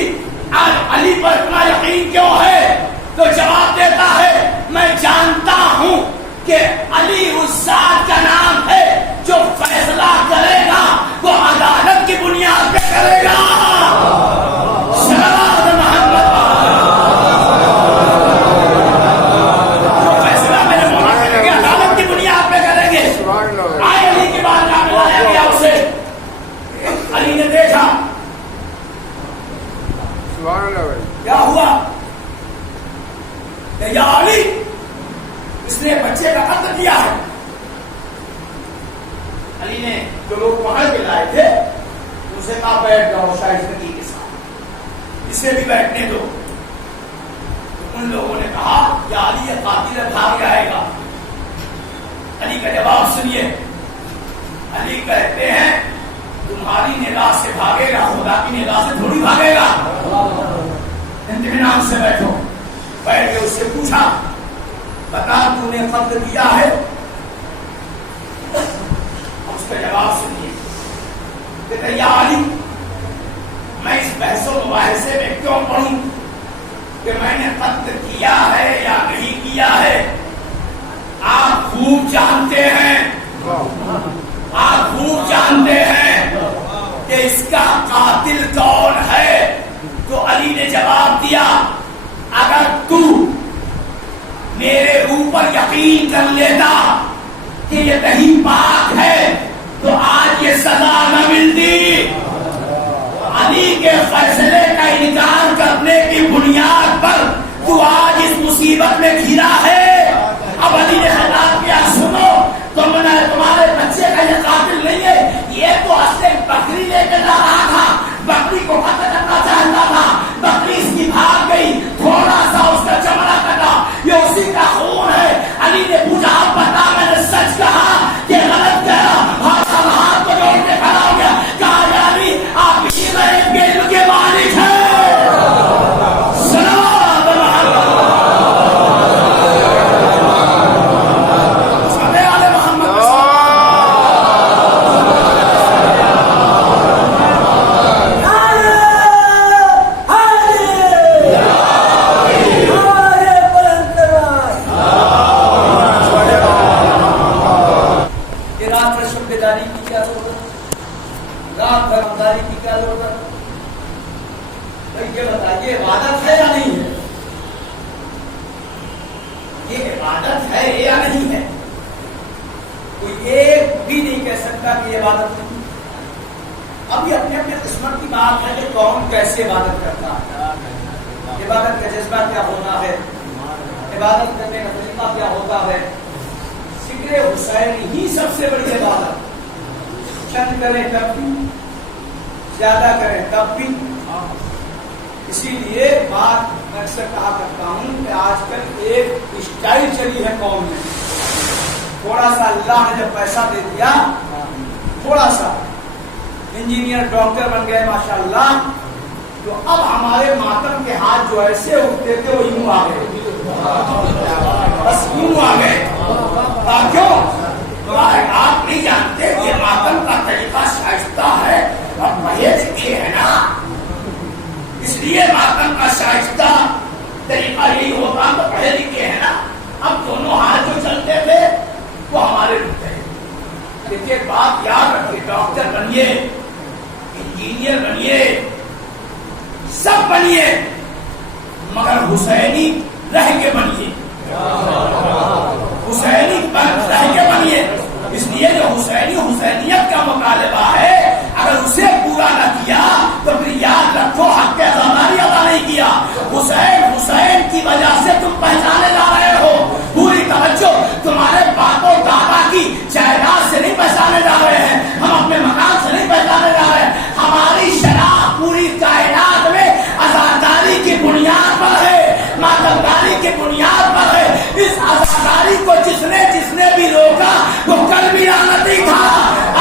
آج علی پر اتنا یقین کیوں ہے؟ تو جواب دیتا ہے میں جانتا ہوں کہ علی اس ذات کا نام ہے جو فیصلہ کرے گا وہ عدالت کی بنیاد پہ کرے گا۔ فیصلہ میرے مولا کریں گے، عدالت کی بنیاد پہ کریں گے۔ آئے علی کی بارگاہ میں لایا گیا اسے، علی نے دیکھا کیا ہوا کہ یا علی اس نے بچے کا قتل کیا ہے۔ علی نے جو لوگ پکڑ کے لائے تھے ان سے کہا بیٹھ جاؤ شائستگی کے ساتھ، اسے بھی بیٹھنے دو۔ ان لوگوں نے کہا یا علی یہ قاتل بھاگ جائے گا۔ علی کا جواب سنیے، علی کہتے ہیں تمہاری نگاہ سے بھاگے گا، خدا کی نگاہ سے تھوڑی بھاگے گا۔ اطمینان سے بیٹھو۔ بیٹھ کے اس سے پوچھا بتا تو نے قتل کیا ہے؟ اس کا جواب سنیے، کہتے یا علی میں اس بحث و مباحثے میں کیوں پڑھوں کہ میں نے قتل کیا ہے یا نہیں کیا ہے؟ آپ خوب جانتے ہیں، آپ خوب جانتے ہیں کہ اس کا قاتل کون ہے۔ تو علی نے جواب دیا اگر تو میرے اوپر یقین کر لیتا کہ یہ دہی پاک ہے تو آج یہ سزا نہ ملتی۔ علی کے فیصلے کا انکار کرنے کی بنیاد پر تو آج اس مصیبت میں گھرا ہے۔ اب علی نے خطاب کیا سنو تمہارے بچے کا یہ قاتل نہیں ہے، یہ تو اصل بکری لے کے جا رہا تھا، بکری کو قتل کرنا چاہتا تھا، بکری اس کی بھاگ گئی، تھوڑا سا اس کا چمڑا کٹا، یہ اسی کا خون ہے۔ علی نے پوچھا اب بتا میں نے سچ کہا کہ غلط کہا؟ ہاتھ کو جوڑ کے کھڑا ہو گیا، کہا یا علی آپ ہی غیب کے علم کے مالک ہیں۔ سکتا کہ یہ عبادت نہیں. اب یہ اپنے اپنے قسمت کی بات ہے کہ کون کیسے عبادت کرتا ہے. عبادت کا جذبہ کیا ہونا ہے, عبادت کرنے کا طریقہ کیا ہوتا ہے. ذکر حسین ہی سب سے بڑی عبادت. چند کریں تب بھی, زیادہ کریں تب بھی. اسی لیے بات میں اکثر کہا کرتا ہوں کہ آج کل ایک اسٹائل چلی ہے قوم میں. تھوڑا سا اللہ نے جب پیسہ دے دیا, تھوڑا سا انجینئر ڈاکٹر بن گئے ماشاءاللہ, تو اب ہمارے ماتم کے ہاتھ جو ایسے اٹھتے تھے وہ یوں آ گئے, بس یوں آ گئے. کیوں؟ آپ نہیں جانتے کہ ماتم کا طریقہ شائستہ ہے اور پرہیز یہ ہے نا, اس لیے ماتم کا شائستہ طریقہ یہی ہوتا تو پڑھے لکھے ہیں نا. اب دونوں ہاتھ جو چلتے تھے وہ ہمارے رکھتے ہیں. دیکھیے بات یاد رکھیے, ڈاکٹر بنیے, انجینئر بنیے, سب بنیے, مگر حسینی رہ کے بنیے. حسینی رہ کے بنیے. اس لیے جو حسینی حسینیت کا مطالبہ ہے, اگر اسے پورا نہ کیا تو پھر یاد رکھو حق کے ازاداری ادا نہیں کیا. حسین حسین کی وجہ سے تم پہچانے جا رہے ہو. پوری توجہ, تمہارے باپ و دادا کی جائیداد سے نہیں پہچانے جا رہے ہیں, ہم اپنے مکان سے نہیں پہچانے جا رہے ہیں. ہماری شرح پوری کائنات میں آزاداری کی بنیاد پر ہے, ماتمداری کی بنیاد پر ہے. اس آزاداری کو جس نے بھی روکا وہ کل بھی لعنتی تھا,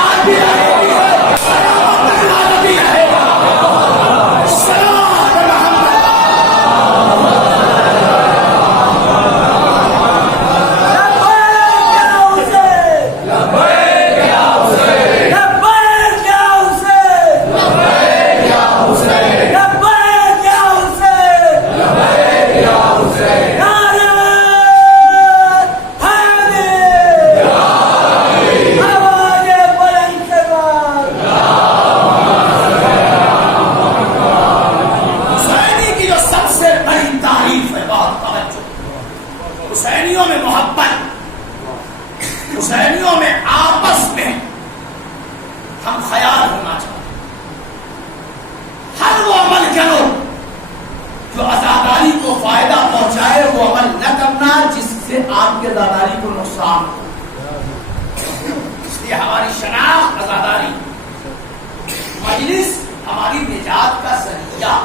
آج بھی لعنتی ہے, لعنتی رہے گا. حسینیوں میں محبت, حسینیوں میں آپس میں ہم خیال ہونا چاہتے ہیں. ہر وہ عمل کرو جو آزاداری کو فائدہ پہنچائے, وہ عمل نہ کرنا جس سے آپ کی آزاداری کو نقصان ہو. اس لیے ہماری شناخت آزاداری, مجلس ہماری نجات کا ذریعہ,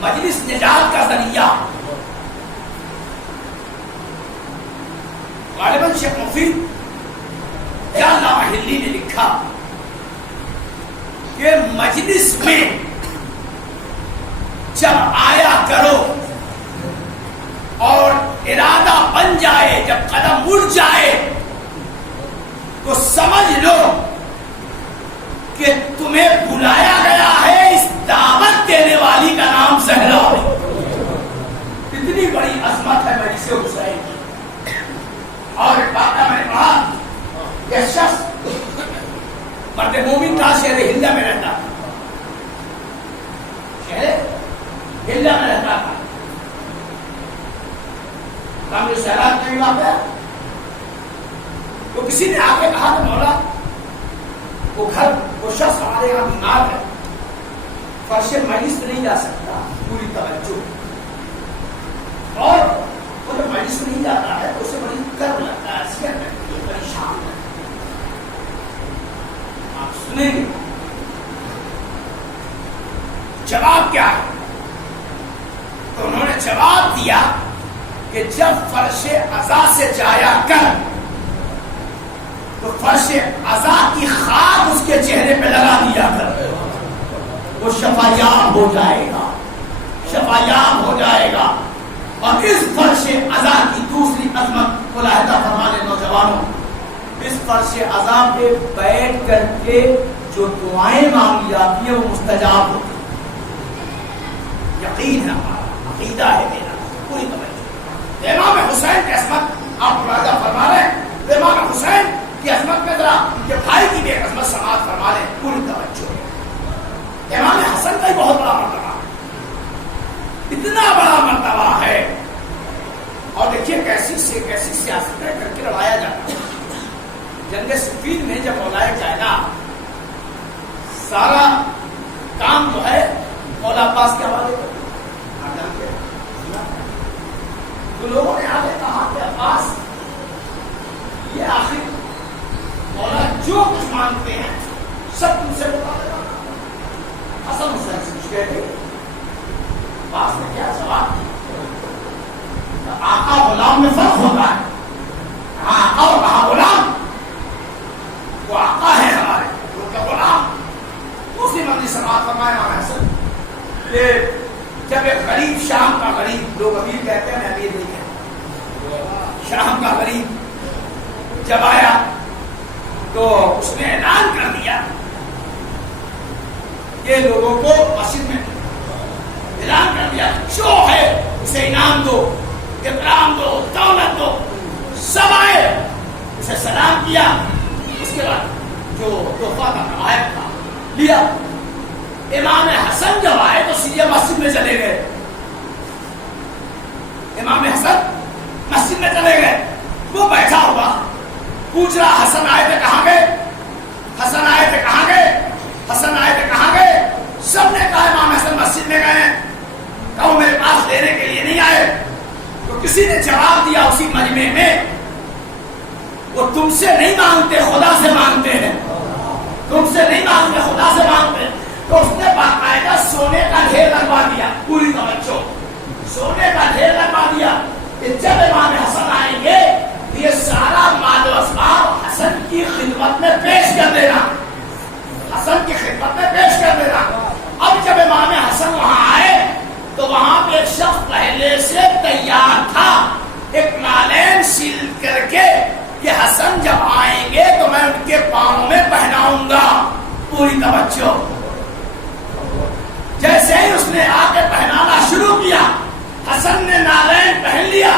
مجلس نجات کا ذریعہ. غالباً شیخ مفید یا علامہ ہلی نے لکھا کہ مجلس میں جب آیا کرو اور ارادہ بن جائے, جب قدم اٹھ جائے تو سمجھ لو کہ تمہیں بلایا گیا ہے. اس دعوت دینے والی کا نام زہرا ہے. اتنی بڑی عظمت ہے مجلس حسین کی. اور ایک بات میں نے کہا کہ شخص مرد مومن تھا, شہر ہلدا میں رہتا تھا, شہر ہلدا میں رہتا تھا. کام جو سیلاب نہیں واقع ہے, تو کسی نے آ کے کہا کہ مولا وہ گھر, وہ شخص ہمارے یہاں بیمار ہے, فرش مجلس نہیں جا سکتا. پوری توجہ, اور وہ جب مجلس نہیں جاتا ہے تو اسے بڑی کرب لگتا ہے, سیر لگتی ہے, پریشان ہے. آپ سنیں گے جواب کیا ہے. تو انہوں نے جواب دیا کہ جب فرش عزا سے جایا کر تو فرش عزا کی خاک اس کے چہرے پہ لگا دیا کر, وہ شفایاب ہو جائے گا, شفایاب ہو جائے گا. اور اس فرش عزا کی دوسری عظمت ملاحظہ فرما لے نوجوانوں, اس فرش عزا پہ بیٹھ کر کے جو دعائیں مانگی جاتی ہیں وہ مستجاب ہوتی ہیں. یقین ہے ہمارا, عقیدہ ہے میرا, پوری توجہ. امام حسین کی عظمت آپ ملاحظہ فرما رہے ہیں. امام حسین کی عظمت میں ذرا ان کے بھائی کی بھی ایک عظمت سماعت فرما لیں, پوری توجہ. امام حسن کا ہی بہت بڑا مرتبہ, اتنا بڑا مرتبہ ہے. اور دیکھیے کیسی سیاست کر کے لڑایا جاتا ہے. جنگ صفین میں جب مولا کائنہ سارا کام جو ہے مولا عباس کے حوالے کر تو لوگوں نے آگے کہا کہ عباس یہ آخر مولا جو کچھ مانگتے ہیں سب تم سے بتا دے گا. حسن حسین سے پوچھ گئے تھے. عباس نے کیا جواب دیا؟ آقا غلام میں فرق ہوتا ہے. آقا اور کہا غلام. وہ آقا ہے ہمارے ان کا غلام. دوسری مندی سماعت فرمایا امام حسن کہ جب ایک غریب شام کا غریب, لوگ امیر کہتے ہیں, میں امیر نہیں کہتا, شام کا غریب جب آیا تو اس نے اعلان کر دیا کہ لوگوں کو مسجد میں اعلان کر دیا جو ہے اسے انعام دو, اکرام دو, دولت دو. سب آئے, اسے سلام کیا. اس کے بعد جو تحفہ کا قواعد تھا لیا. امام حسن جب آئے تو سیدھے مسجد میں چلے گئے. امام حسن مسجد میں چلے گئے. وہ بیٹھا ہوا پوچھ رہا حسن آئے تھے کہاں گئے, حسن آئے تھے کہاں گئے, حسن آئے تھے کہاں گئے. سب نے کہا امام حسن مسجد میں گئے. کہا وہ میرے پاس دینے کے لیے نہیں آئے. تو کسی نے جواب دیا اسی مجمع میں, وہ تم سے نہیں مانگتے خدا سے مانگتے ہیں, تم سے نہیں مانگتے خدا سے مانگتے. تو اس نے باقاعدہ سونے کا ڈھیر لگوا دیا. پوری توجہ, سونے کا ڈھیر لگوا دیا کہ جب امام حسن آئیں گے یہ سارا مال و اسباب حسن کی خدمت میں پیش کر دینا, حسن کی خدمت میں پیش کر دینا. اب جب امام حسن وہاں آئے تو وہاں پہ ایک شخص پہلے سے تیار تھا, ایک نالین سیل کر کے کہ حسن جب آئیں گے تو میں ان کے پاؤں میں پہناؤں گا. پوری توجہ. جیسے ہی اس نے آ کے پہنانا شروع کیا, حسن نے نالین پہن لیا.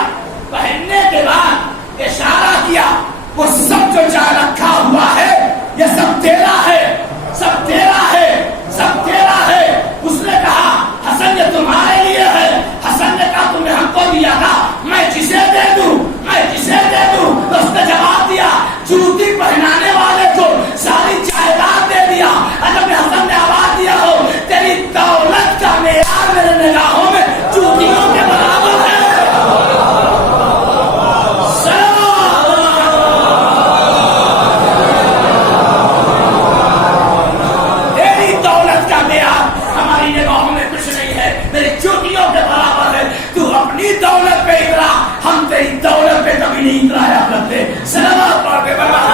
پہننے کے بعد اشارہ کیا وہ سب جو جا رکھا ہوا ہے یہ سب تیرا ہے, سب تیرا ہے, سب تیرا ہے. اس نے کہا حسن یہ تمہارے لیے ہے. حسن نے کہا تم نے ہم کو دیا تھا, میں جسے دے دوں, میں جسے دے دوں. تو اس نے جواب دیا جوتی پہنانے والے کو ساری جائیداد دے دیا. اگر میں حسن نے آواز دیا ہو تیری دولت کا معیار میرے نگاہوں میں جوتیوں کے برابر ہے. تیری دولت کا معیار ہماری نگاہوں میں کچھ نہیں ہے, میری جوتیوں کے برابر ہے. تو اپنی دولت پہ اترا, ہم تیری دولت پہ کبھی نہیں اترایا کرتے. سلامات پڑھ کے بڑا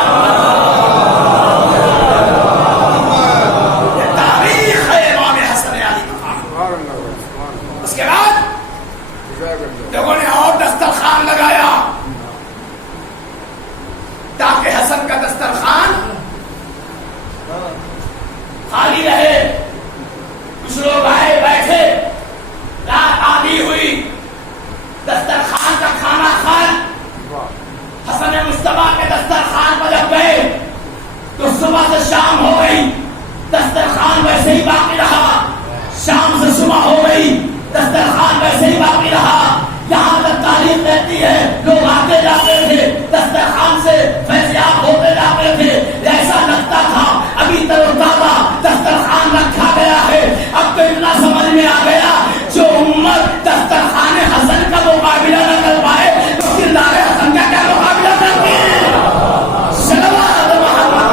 لوگوں نے اور دسترخوان لگایا تاکہ حسن کا دسترخوان خالی رہے. کچھ لوگ آئے بیٹھے, رات آدھی ہوئی, دسترخوان کا کھانا کھایا. حسن مصطفیٰ کے دسترخوان پر جب گئے تو صبح سے شام ہو گئی, دسترخوان ویسے ہی باقی رہا. شام سے صبح ہو گئی, دسترخوان ویسے ہی باقی رہا. یہاں تک تاریخ کہتی ہے لوگ آتے جاتے تھے, دسترخوان سے فیضیاب ہوتے جاتے تھے. ایسا لگتا تھا ابھی تروتازہ دسترخوان رکھا گیا ہے. اب تو اتنا سمجھ میں آ گیا جو امت دسترخوان حسن کا مقابلہ نہ کر پائے تو کردار حسن کا کیا مقابلہ کرتی ہے. صلوات محمد.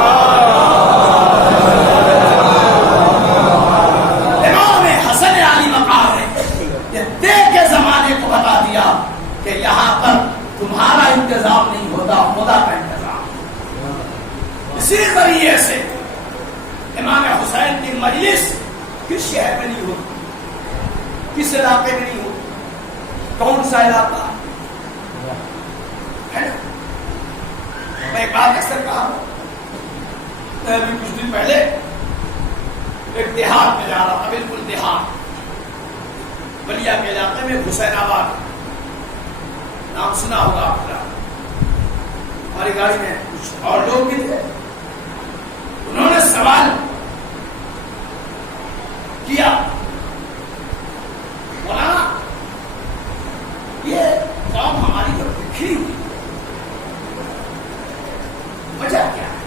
امام حسن علی مقام نے یہ دیکھ کے زمانے کو بتا دیا کہ یہاں پر تمہارا انتظام نہیں ہوتا, خدا کا انتظام. اسی ذریعے سے امام حسین کی مجلس کس شہر میں نہیں ہوتی, کس علاقے میں نہیں ہوتی. کون سا علاقہ ہے نا. میں ایک بات اکثر کہا ہوں, میں ابھی کچھ دن پہلے ایک دیہات میں جا رہا تھا, بالکل دیہات, بلیا کے علاقے میں حسین آباد, نام سنا ہوگا آپ کا. ہماری گاڑی میں کچھ اور لوگ بھی تھے. انہوں نے سوال کیا مولانا یہ قوم ہماری جو بکھری ہوئی وجہ کیا ہے.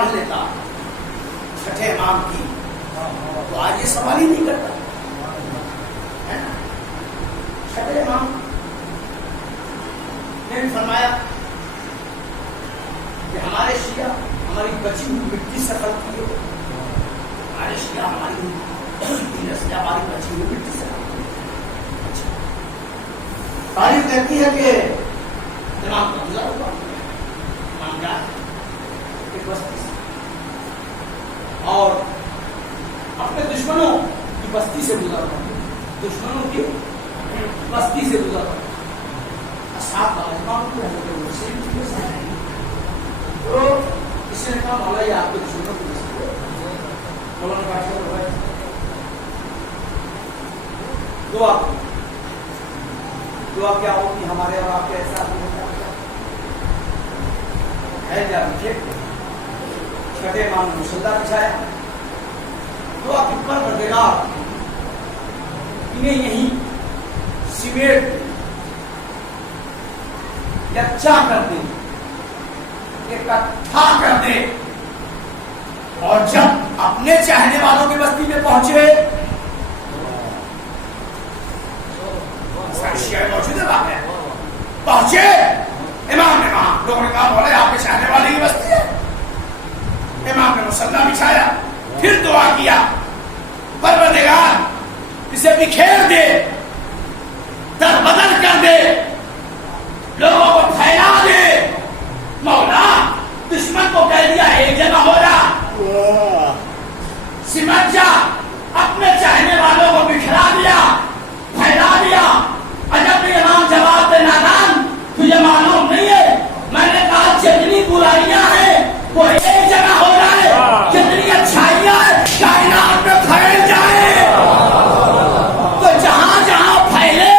پڑھ لیتا چھٹے امام کی تو آج یہ سوال ہی نہیں کرتا ہے نا. چھٹے امام نے بھی فرمایا کہ ہمارے شیعہ ہماری بچی ہوئی مٹی سے خلق کیے. ہمارے شیعہ ہماری نسل ہماری بچی ہوئی مٹی سے خلق کیے. تاریخ کہتی ہے کہ امام کا گزر ہوا امام کیا ایک بستی سے اور اپنے دشمنوں کی بستی سے گزر رہا ہوں. دشمنوں کی بستی سے گزر رہا ہوں. اصحاب کا امام کو حضرت حسین کی بستی ہے. تو اس نے کہا مولا یہ آپ کے دشمنوں کی بستی ہے. مولانا بادشاہ ہو گئے دعا کیا ہو کہ ہمارے اور آپ کے احساس میں ہے کیا پیچھے چھٹے امام نے مسلح بچھایا. دعا کی پروردگار انہیں یہی سمیٹ یکجا کر دے اکٹھا کر دے. اور جب اپنے چاہنے والوں کی بستی میں پہنچے موجود ہے بات ہے پہنچے امام نے کہا لوگوں نے کہا بولے آپ کے چاہنے والے کی بستی ہے. امام نے مسلح بچھایا پھر دعا کیا پروردگار اسے بکھیر دے در بدل کر دے لوگوں کو پھیلا دے. مولا دشمن کو کہہ دیا ایک جگہ ہو رہا سمٹ جا اپنے چاہنے والوں کو بکھرا دیا پھیلا دیا. عجب امام جواب دے نادان تجھے معلوم نہیں ہے میں نے کہا جتنی برائیاں ہیں وہ ایک جگہ ہو رہا ہے جتنی اچھائیاں ہیں کائنات میں پھیل جائے. تو جہاں جہاں پھیلے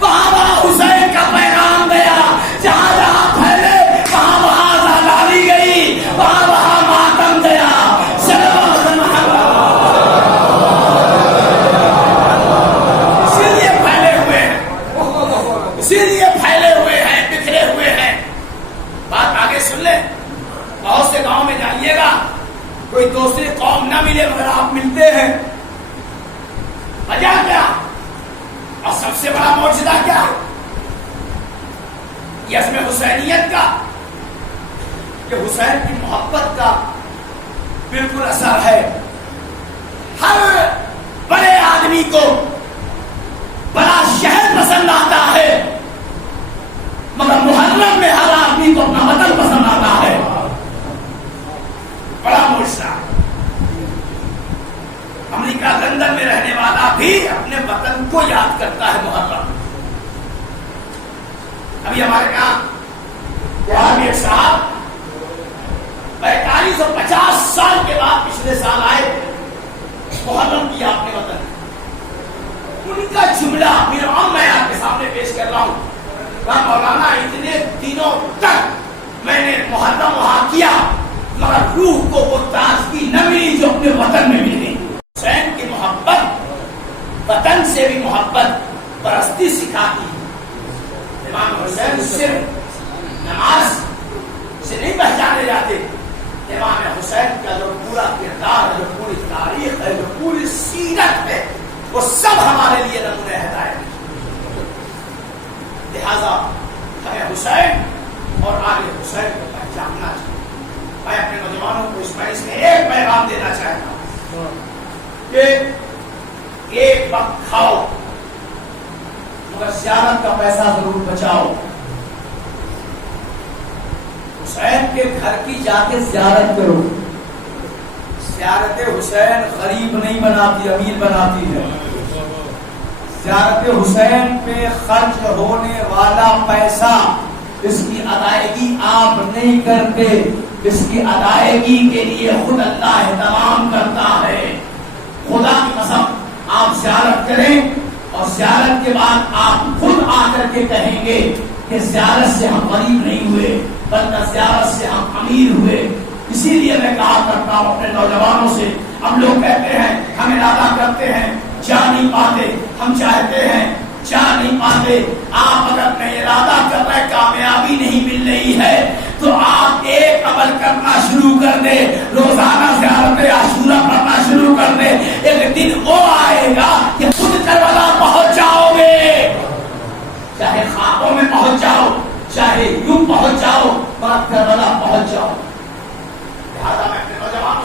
وہاں وہاں حسین کا پیغام گیا. جہاں جہاں پھیلے وہاں وہاں آزادی گئی وہاں وہاں ماتم گیا. اسی لیے پھیلے ہوئے ہیں بکھرے ہوئے ہیں. بات آگے سن لیں. بہت سے گاؤں میں جائیے گا کوئی دوسری قوم نہ ملے مگر آپ ملتے ہیں. وجہ کیا اور سب سے بڑا معجزہ کیا یہ عزم حسینیت کا کہ حسین کی محبت کا بالکل اثر ہے. ہر بڑے آدمی کو بڑا شہر پسند آتا ہے مگر محرم میں ہر آدمی کو اپنا وطن پسند آتا ہے. بڑا معجزہ. امریکہ لندن میں رہنے والا بھی اپنے وطن کو یاد کرتا ہے محرم. ابھی ہمارے یہاں بہار میں ایک صاحب 4550 سال کے بعد پچھلے سال آئے محرم کیا اپنے وطن. ان کا جملہ میں آپ کے سامنے پیش کر رہا ہوں. مولانا اتنے دنوں تک میں نے محرم وہاں کیا مگر روح کو وہ تازگی نہ ملی جو اپنے وطن میں ملی. حسین کی محبت وطن سے بھی محبت پرستی سکھاتی. امام حسین صرف نماز سے نہیں پہچانے جاتے. امام حسین کا جو پورا کردار ہے جو پوری تاریخ ہے جو پوری سیرت ہے وہ سب ہمارے لیے نمونہ ہدایت. لہذا ہمیں حسین اور آل حسین کو پہچاننا چاہیے. میں اپنے نوجوانوں کو اس مجلس میں ایک پیغام دینا چاہتا ہوں کہ ایک وقت کھاؤ مگر زیارت کا پیسہ ضرور بچاؤ. حسین کے گھر کی جا کے زیارت کرو. زیارت حسین غریب نہیں بناتی امیر بناتی ہے. زیارت حسین پہ خرچ ہونے والا پیسہ اس کی ادائیگی آپ نہیں کرتے. اس کی ادائیگی کے لیے خود اللہ اہتمام کرتا ہے. خدا کی قسم آپ زیارت کریں اور زیارت کے بعد آپ خود آ کر کے کہیں گے کہ زیارت سے ہم غریب نہیں ہوئے بلکہ زیارت سے ہم امیر ہوئے. اسی لیے میں کہا کرتا ہوں اپنے نوجوانوں سے. ہم لوگ کہتے ہیں ہم ارادہ کرتے ہیں جا نہیں پاتے ہم چاہتے ہیں جا نہیں پاتے. آپ اگر اپنے ارادہ کر رہے کامیابی نہیں مل رہی ہے تو آپ ایک عمل کرنا شروع کر دیں.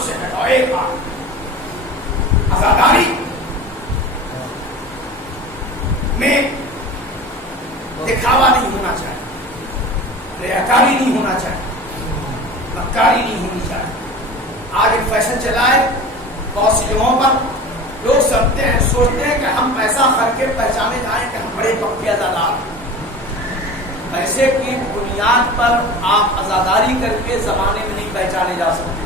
سے ہٹاؤ. ایک بات, عزاداری میں دکھاوا نہیں ہونا چاہیے, ریاکاری نہیں ہونا چاہیے, مکاری نہیں ہونی چاہیے. آج ایک فیشن چلا ہے بہت سی جگہوں پر, لوگ سمجھتے ہیں, سوچتے ہیں کہ ہم پیسہ خرچ کے پہچانے جائیں کہ ہم بڑے پکے عزادار ہیں. پیسے کی بنیاد پر آپ عزاداری کر کے زمانے میں نہیں پہچانے جا سکتے.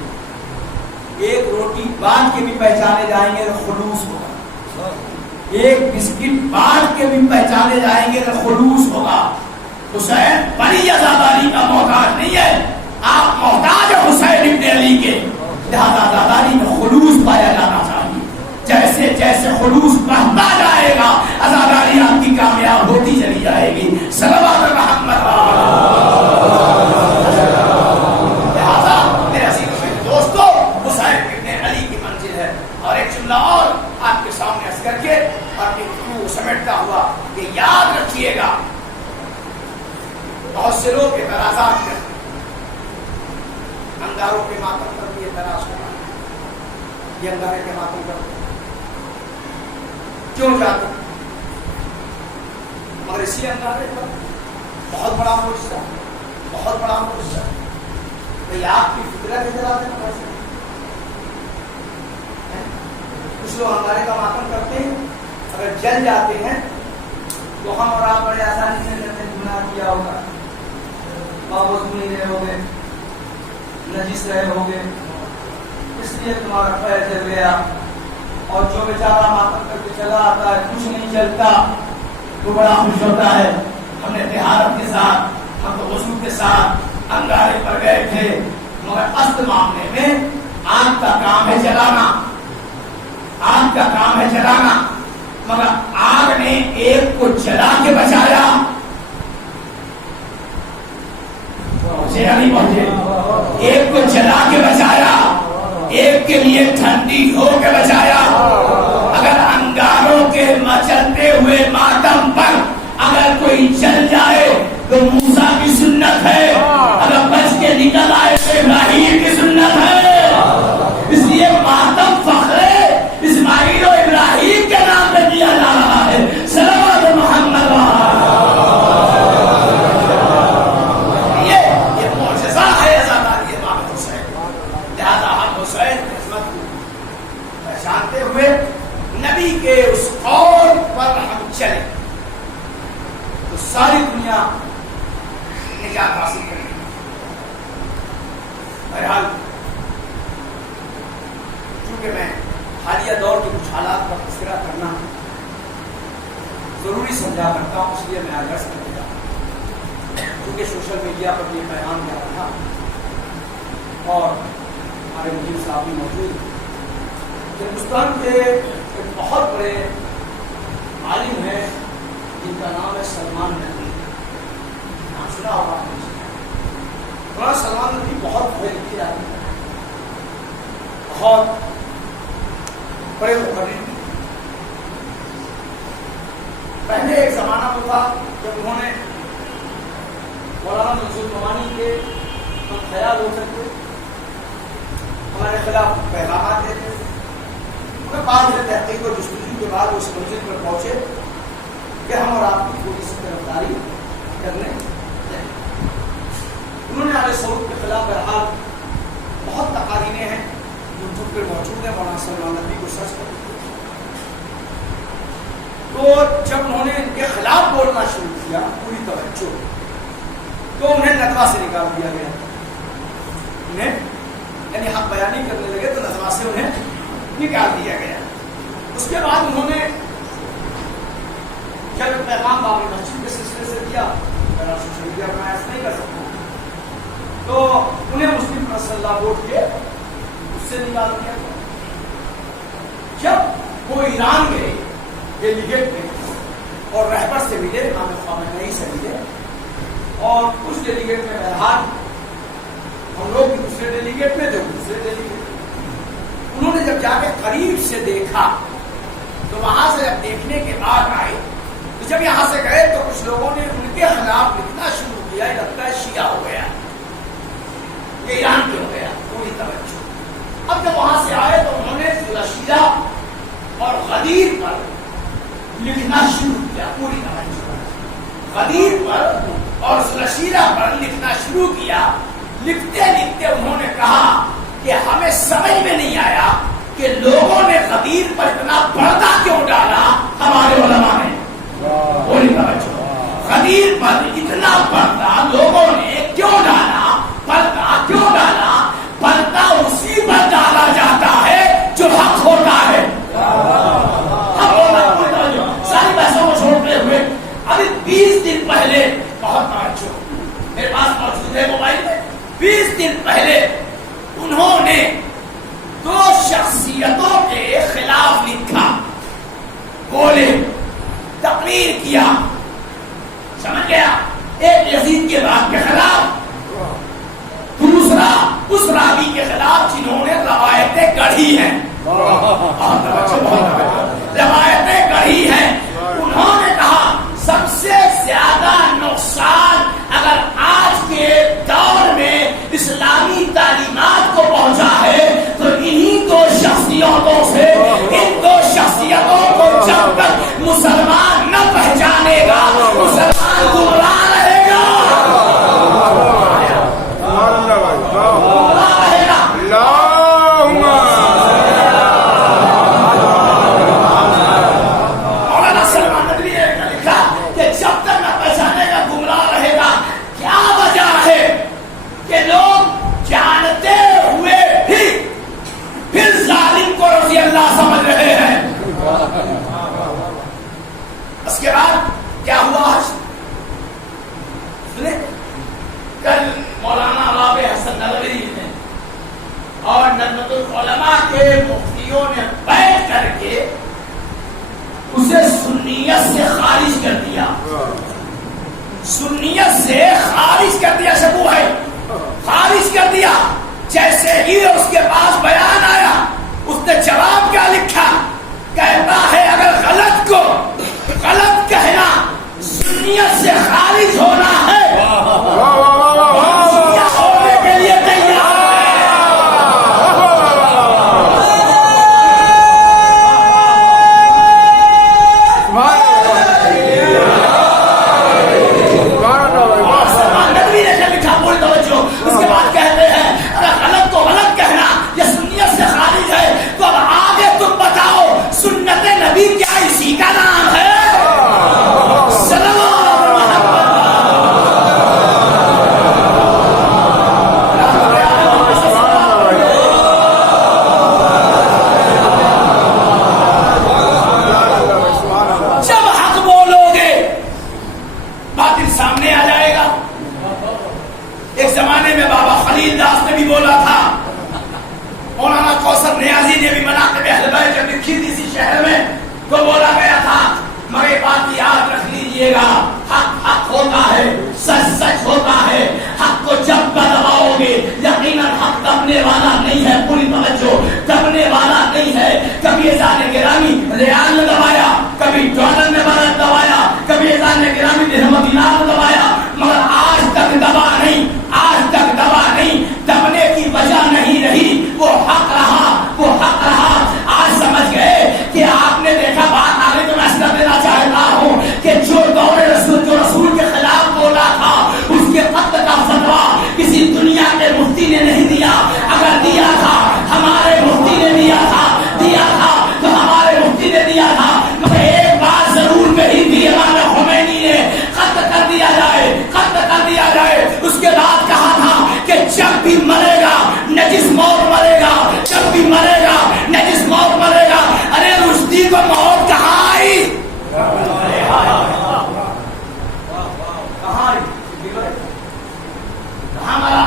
ایک روٹی باندھ کے بھی پہچانے جائیں گے تو خلوص ہوگا, ایک بسکٹ باندھ کے بھی پہچانے جائیں گے تو خلوص ہوگا. حسین بڑی عزاداری کا محتاج نہیں ہے, آپ محتاج ہیں حسین ابن علی کے, لہذا عزاداری میں خلوص پایا جانا چاہیے. جیسے جیسے خلوص بڑھتا جائے گا عزاداری آپ کی کامیاب ہوتی چلی جائے گی. صلوات محمد. لہذا میرے عزیزوں میں دوستو, حسین ابن علی کی منزل ہے. اور ایک جملہ اور آپ کے سامنے عرض کر کے اپنی گفتگو سمیٹتا ہوا کہ یاد رکھیے گا, بہت سے لوگ اعتراضات کرتے, انگاروں کے ماتم پر بھی اعتراض ہوگا, یہ انگارے کے ماتم پر کیوں جاتے, مگر اسی انگارے پر بہت بڑا معجزہ, بہت بڑا معجزہ. بھئی آپ کی فکرہ کے جلا دینا کیسے؟ کچھ لوگ انگارے کا ماتم کرتے ہیں, اگر جل جاتے ہیں تو ہم اور آپ بڑے آسانی سے کہتے ہیں گناہ کیا ہوگا, بابوز نہیں رہے ہوگے, نجس رہے ہوگے, اس لیے تمہارا پیر جل گیا. اور جو بیچارہ ماتم کر کے چلا آتا ہے, کچھ نہیں چلتا, تو بڑا خوش ہوتا ہے. ہم نے طہارت کے ساتھ, ہم تو وضو کے ساتھ انگارے پر گئے تھے, مگر اصل معاملے میں آگ کا کام ہے جلانا, آگ کا کام ہے جلانا. مگر آگ نے ایک کو جلا کے بچایا, نہیں پہنچے, ایک کو جلا کے بچایا, ایک کے لیے ٹھنڈی ہو کے بچایا. اگر انگاروں کے مچلتے ہوئے ماتم پر اگر کوئی جل جائے تو موسیٰ کی سنت ہے, اگر بچ کے نکل آئے تو ابراہیم کی سنت ہے. اس لیے ماتم فخر اسماعیل و ابراہیم کے نام پہ دیا جا رہا ہے. صلوات محمد. جانتے ہوئے نبی کے اس قول پر ہم چلیں تو ساری دنیا نجات حاصل کرے گی. بہرحال چونکہ میں حالیہ دور کے کچھ حالات پر تذکرہ کرنا ضروری سمجھا کرتا ہوں, اس لیے میں آج عرض کر دیا کیونکہ سوشل میڈیا پر یہ پیغام جا رہا اور ہمارے مجیب صاحب بھی موجود ہیں. ہندوستان کے ایک بہت بڑے عالم ہیں جن کا نام ہے سلمان ندوی. نام سنا ہوگا آپ نے. سلمان ندوی بہت بڑے لکھے جاتے ہیں, بہت بڑے مقرر. پہلے ایک زمانہ میں تھا جب انہوں نے مولانا منصور نعمانی کے خیال ہو سکتے ہمارے خلاف پیغامات دیتے تھے. بعد میں تحقیق اور جستجو کے بعد اس منزل پر پہنچے کہ ہم اور آپ کی تھوڑی سی طرفداری کرنے. انہوں نے علیہ سعود کے خلاف بہرحال بہت تقاریریں ہیں یوٹیوب پہ موجود ہیں, مولانا سلمان ندوی کو سرچ کر. تو جب انہوں نے ان کے خلاف بولنا شروع کیا پوری توجہ, تو انہیں ندوہ سے نکال دیا گیا. انہیں یعنی حق بیانی کرنے لگے تو ندوہ سے انہیں نکال دیا گیا. اس کے بعد انہوں نے جب پیغام باب مسجد کے سلسلے سے دیا, سوشل میڈیا پر میں ایسا نہیں کر سکتا, تو انہیں مسلم پریس اللہ بورڈ کے اس سے نکال دیا. جب وہ ایران گئے ڈیلیگیٹ میں اور رہبر سے ملے, امام خامنئی سے ملے, اور اس ڈیلیگیٹ میں بہرحال ہم لوگ بھی دوسرے ڈیلیگیٹ میں, جو دوسرے ڈیلیگیٹ, انہوں نے جب جا کے قریب سے دیکھا تو وہاں سے جب دیکھنے کے بعد آئے تو جب یہاں سے گئے تو کچھ لوگوں نے ان کے خلاف لکھنا شروع کیا, یہ لگتا ہے شیعہ ہو گیا, یہ ایران کے ہو گیا. پوری توجہ. اب جب لکھنا شروع کیا. پوری غدیر پر اور ذوالشیرہ پر لکھنا شروع کیا. لکھتے لکھتے انہوں نے کہا کہ ہمیں سمجھ میں نہیں آیا کہ لوگوں نے غدیر پر اتنا پردہ کیوں ڈالا. ہمارے علماء نے بولی توجہ, غدیر پر اتنا پردہ لوگوں نے کیوں ڈالا, پردہ کیوں ڈالا. پردہ اسی پر ڈالا جاتا ہے جو حق ہوتا ہے. ساری بحثوں کو چھوڑتے ہوئے ابھی 20 دن پہلے, بہت توجہ, میرے پاس موجود ہے موبائل میں, 20 دن پہلے انہوں نے 2 شخصیتوں کے خلاف لکھا, بولے, تقریر کیا, سمجھ گیا. ایک یزید کے بات کے خلاف, دوسرا اس راوی کے خلاف جنہوں نے روایتیں گڑھی ہیں. روایتیں گڑھی ہیں. انہوں نے کہا سب سے زیادہ نقصان اگر آج کے دور میں اسلامی تعلیمات کو پہنچا ہے تو انہی 2 شخصیتوں سے. ان 2 شخصیتوں کو جب تک مسلمان نہ پہچانے گا مسلمان گمراہ رہے گا. مولانا سلمان ندوی نے لکھا کہ جب تک نہ پہچانے گا گمراہ رہے گا. کیا وجہ ہے کہ لوگ جانتے ہوئے بھی پھر ظالم کو رضی اللہ سمجھ رہے ہیں. اس کے بعد کیا ہوا؟ کل مولانا رابع حسن ندوی نے اور ندوۃ العلماء کے مفتیوں نے بیٹھ کر کے اسے سنیت سے خارج کر دیا. سنیت سے خارج کر دیا. شبو ہے, خارج کر دیا. جیسے ہی اس کے پاس بیان آیا اس نے جواب کیا لکھا, کہتا ہے اگر غلط کو غلط کہنا سنیت سے خارج ہونا ہے ہونے کے لیے تیار ہے. ندوی نے لکھا, بول توجہ, اس کے بعد کہتے ہیں اگر غلط کو غلط کہنا یہ سنیت سے خارج ہے تو اب آگے تم بتاؤ سنت نبی کیا اسی کا نام ہے؟ جب حق بولو گے باطل سامنے آ جائے گا. ایک زمانے میں بابا خلیل داس نے بھی بولا تھا, مولانا کوثر نیازی نے بھی مناقب اہل بیت جب لکھی تھی اسی شہر میں تو بولا گیا تھا مگر بات یاد رکھ لیجئے گا, حق حق ہوتا ہے, سچ سچ ہوتا ہے. حق کو جب دباؤ گے یقیناً حق دبنے والا نہیں ہے. پوری توجہ, دبنے والا نہیں ہے. کبھی اذان گرامی ریال نے دبایا, کبھی ڈالر نے دبایا, کبھی اذان گرامی درہم و دینار نے دبایا, مگر آج تک دبا نہیں, آج تک دبا نہیں. دبنے کی وجہ نہیں رہی, وہ حق رہا, وہ حق رہا. آج سمجھ گئے کہ آپ نے دیکھا بات آگے تو میں اس کا دینا چاہتا ہوں کہ جو دور رسول کے خلاف بولا تھا اس کے قتل کا فتویٰ کسی دنیا کے مفتی نے نہیں دیا. اگر دیا تھا ہمارے مفتی نے دیا تھا, دیا تھا تو ہمارے مفتی نے دیا تھا. مگر ایک بات ضرور کہی تھی امام خمینی نے, قتل کر دیا جائے, قتل کر دیا جائے. اس کے بعد کہا تھا کہ جب بھی مرے گا نجس موت مرے گا, جب بھی مرے گا نجس موت مرے گا. ارے رشدی کو موت کہاں آئی, کہاں مرا؟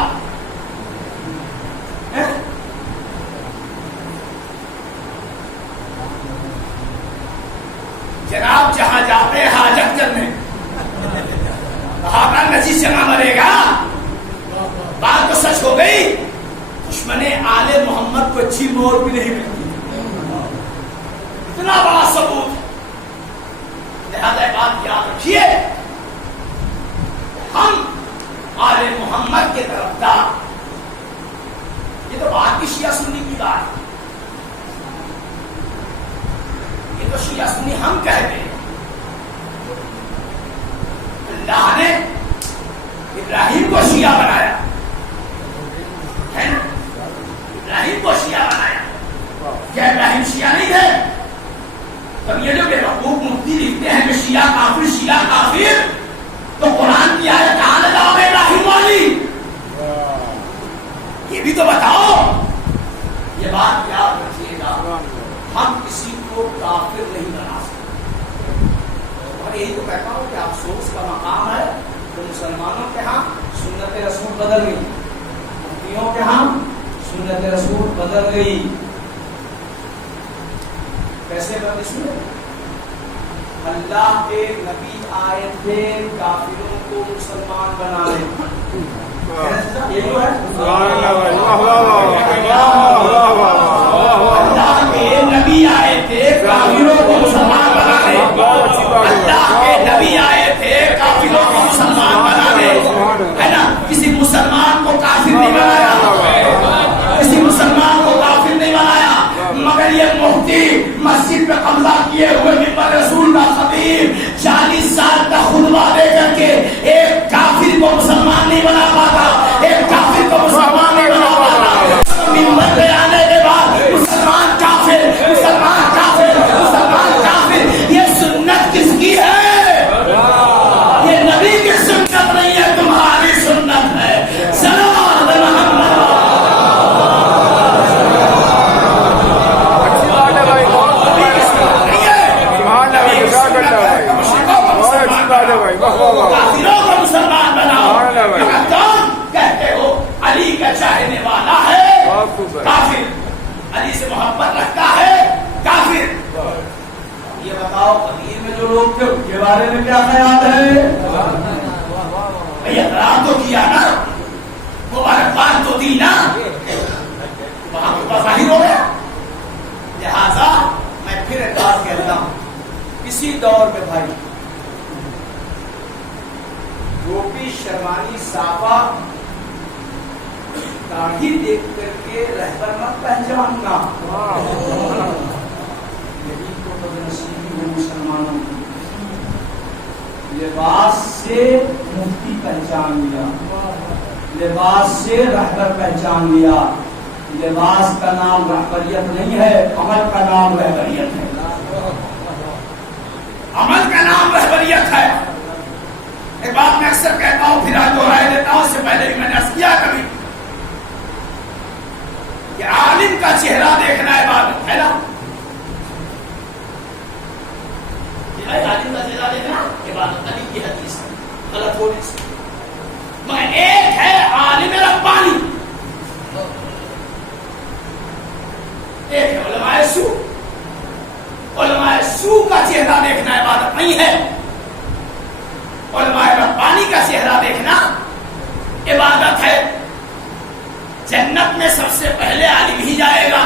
جناب جہاں جاتے ہیں حاجت کرنے, کہا نجیس جمع مرے گا. بات تو سچ ہو گئی, دشمن آل محمد کو اچھی موت بھی نہیں ملتی. اتنا بڑا ثبوت. لہذا بات یاد رکھیے, ہم آل محمد کے طرفدار. یہ تو بات کی شیعہ سنی کی بات ہے, یہ تو شیعہ سنی ہم کہتے ہیں. اللہ نے ابراہیم کو شیعہ بنایا ہے نا، ابراہیم کو شیعہ بنایا. کیا ابراہیم شیعہ نہیں ہے؟ تب یہ جو بے وقوف مفتی لکھتے ہیں کہ شیعہ کافر، تو قرآن کی آیت کہاں لگاؤ ابراہیم والی؟ یہ بھی تو بتاؤ. یہ بات یاد رکھیے گا، ہم کسی کو کافر نہیں بنا سکتے. اور یہی تو کہتا ہوں کہ افسوس کا مقام ہے کہ مسلمانوں کے ہاں سنت رسول بدل گئی، مفتیوں کے ہاں سنت رسول بدل گئی. کیسے بدلی سنت؟ اللہ کے نبی آئے تھے کافروں کو مسلمان بنانے. یہ جو ہے اللہ کے نبی آئے تھے کافروں کو مسلمان بنانے. اللہ کے نبی آئے تھے کافروں کو مسلمان بنانے، ہے نا. کسی مسلمان کو کافر نہیں بنایا، کسی مسلمان کو کافر نہیں بنایا، مگر یہ مفتی مسجد پہ قبضہ کیے ہوئے منبر رسول کا خطیب 40 سال کا خطبہ دے کر کے ایک کافر کو مسلمان نہیں بنا پاتا، ایک کافر کو مسلمان نہیں بنا پاتا. منبر پہ آنے کے بعد مسلمان کافر، مسلمان کافر، مسلمان کافر. یہ سنت کس کی ہے؟ یہ نبی کی سنت نہیں ہے، تمہاری سنت ہے. سلام محمد. کافروں کو مسلمان بناؤ. تم کہتے ہو علی کا چاہنے والا ہے کافر، علی سے محبت رکھتا ہے کافر. یہ بتاؤ قدیر میں جو لوگ تھے ان کے بارے میں کیا خیال ہے؟ اعتراض تو کیا نا، مبارکباد تو دی نا، وہاں تو ظاہر ہو گیا. لہذا میں پھر ایک بات کہتا ہوں، اسی دور میں بھائی گوپی شرمانی صاحبہ داڑھی دیکھ کر کے رہبر مت پہچاننا. یہی تو بدنصیبی ہے مسلمانوں کی. لباس سے مفتی پہچان لیا، لباس سے رہبر پہچان لیا. لباس کا نام رہبریت نہیں ہے، عمل کا نام رہبریت ہے. عمل کا نام رہبریت ہے. ایک بات میں اکثر کہتا ہوں، پھر آج دہرائے دیتا ہوں، اس سے پہلے بھی میں نے عرض کیا کبھی کہ عالم کا چہرہ دیکھنا عبادت ہے نا. عالم کا چہرہ دیکھنا عبادت، علی کی حدیث ہے، غلط ہو نہیں سکتی. مگر ایک ہے عالم ربانی، ایک ہے علماء سو. علماء سو کا چہرہ دیکھنا عبادت نہیں ہے، علماء ربانی کا چہرہ دیکھنا عبادت ہے. جنت میں سب سے پہلے عالم ہی جائے گا.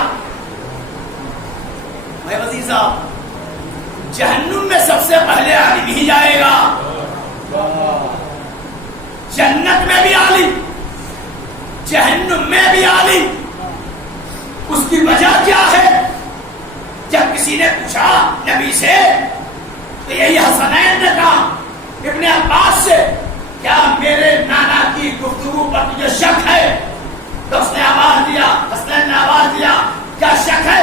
میں وزیر صاحب، جہنم میں سب سے پہلے عالم ہی جائے گا. جنت میں بھی عالم، جہنم میں بھی عالم. اس کی وجہ کیا ہے؟ جب کسی نے پوچھا نبی سے تو یہی حسنین نے کہا ابن عباس سے، کیا میرے نانا کی گفتگو پر تجھے شک ہے؟ تو اس نے آواز دیا، حسنین نے آواز دیا، کیا شک ہے؟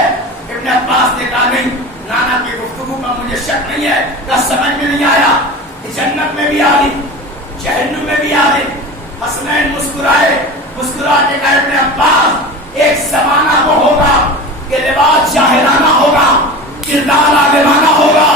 ابن عباس نے کہا نہیں، نانا کی گفتگو پر مجھے شک نہیں ہے. کیا سمجھ میں نہیں آیا کہ جنت میں بھی عالم، جہنم میں بھی عالم؟ حسنین مسکرائے، مسکرا کے کہا ابن عباس ایک زمانہ وہ ہوگا کہ لباس جاہلانہ ہوگا، کردار عالمانہ ہوگا.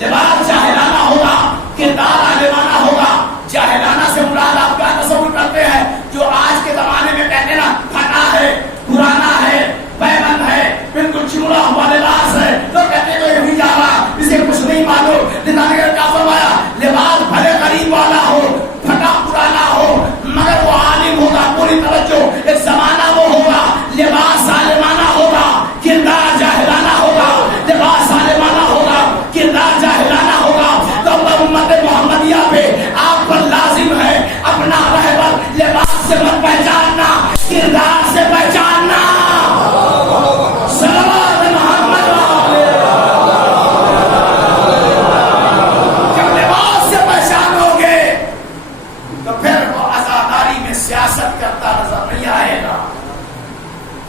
لباس جاہلانہ ہوگا، کردار عالمانہ ہوگا. جاہلانہ سے مراد آپ کیا تصور کرتے ہیں؟ جو آج کے زمانے میں کہتے ہیں نا پھٹا ہے، پرانا ہے، پیبند ہے، بالکل چمڑا ہوا لباس ہے، تو کہتے ہیں یہ نہیں جا رہا، اسے کچھ نہیں معلوم. کیا فرمایا؟ لباس بھلے غریب والا ہو، پھٹا پرانا ہو، مگر وہ عالم ہوگا. پوری توجہ،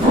2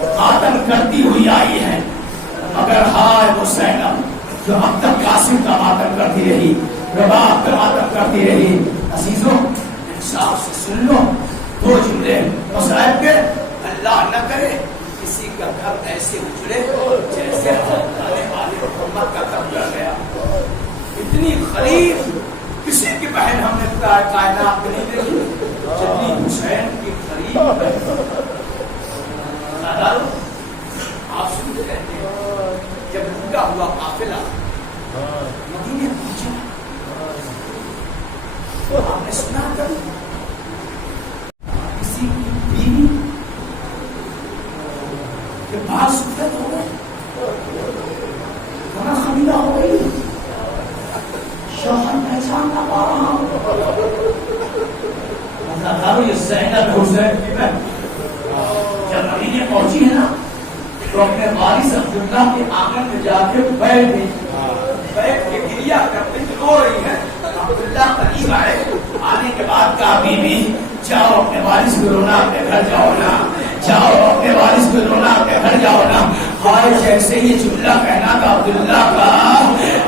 ماتم کرتی ہوئی آئی ہے، مگر ہائے وہ زینب جو اب تک قاسم کا ماتم کرتی رہی، رباب کا ماتم کرتی رہی۔ عزیزوں انصاف سے سن لو دو جملے مصائب کے، اللہ نہ کرے کسی کا گھر ایسے اجڑے جیسے آنے والے محمد کا گھر کر گیا۔ اتنی قریب کسی کی بہن ہم نے کائنات میں نہیں دیکھی جتنی حسین کی قریب ہے۔ آپ سنتے رہتے ہیں جب ڈوبا ہوا قافلہ مدینے پہنچا تو آپ نے سنا کر کسی کی بیوی کے بال سفید ہو گئے، گنا خمیدہ ہو گئی، شوہر پہچان نہ پا رہا ہوں۔ یہ زینب حسین کی بہن جب مدینے پہنچی ہے نا تو اپنے وارث عبداللہ کے آنگن میں جا کے بیٹھ گئی، بیٹھ کے گریا کرتے رو رہی ہے۔ عبداللہ قریب آئے، آنے کے بعد کہا بی بی جاؤ اپنے وارث کو رونا، اپنے گھر جاؤ نا، جاؤ اپنے وارث کو رونا، اپنے گھر جاؤ نا۔ ہائے جیسے یہ جملہ کہنا تھا عبداللہ کا،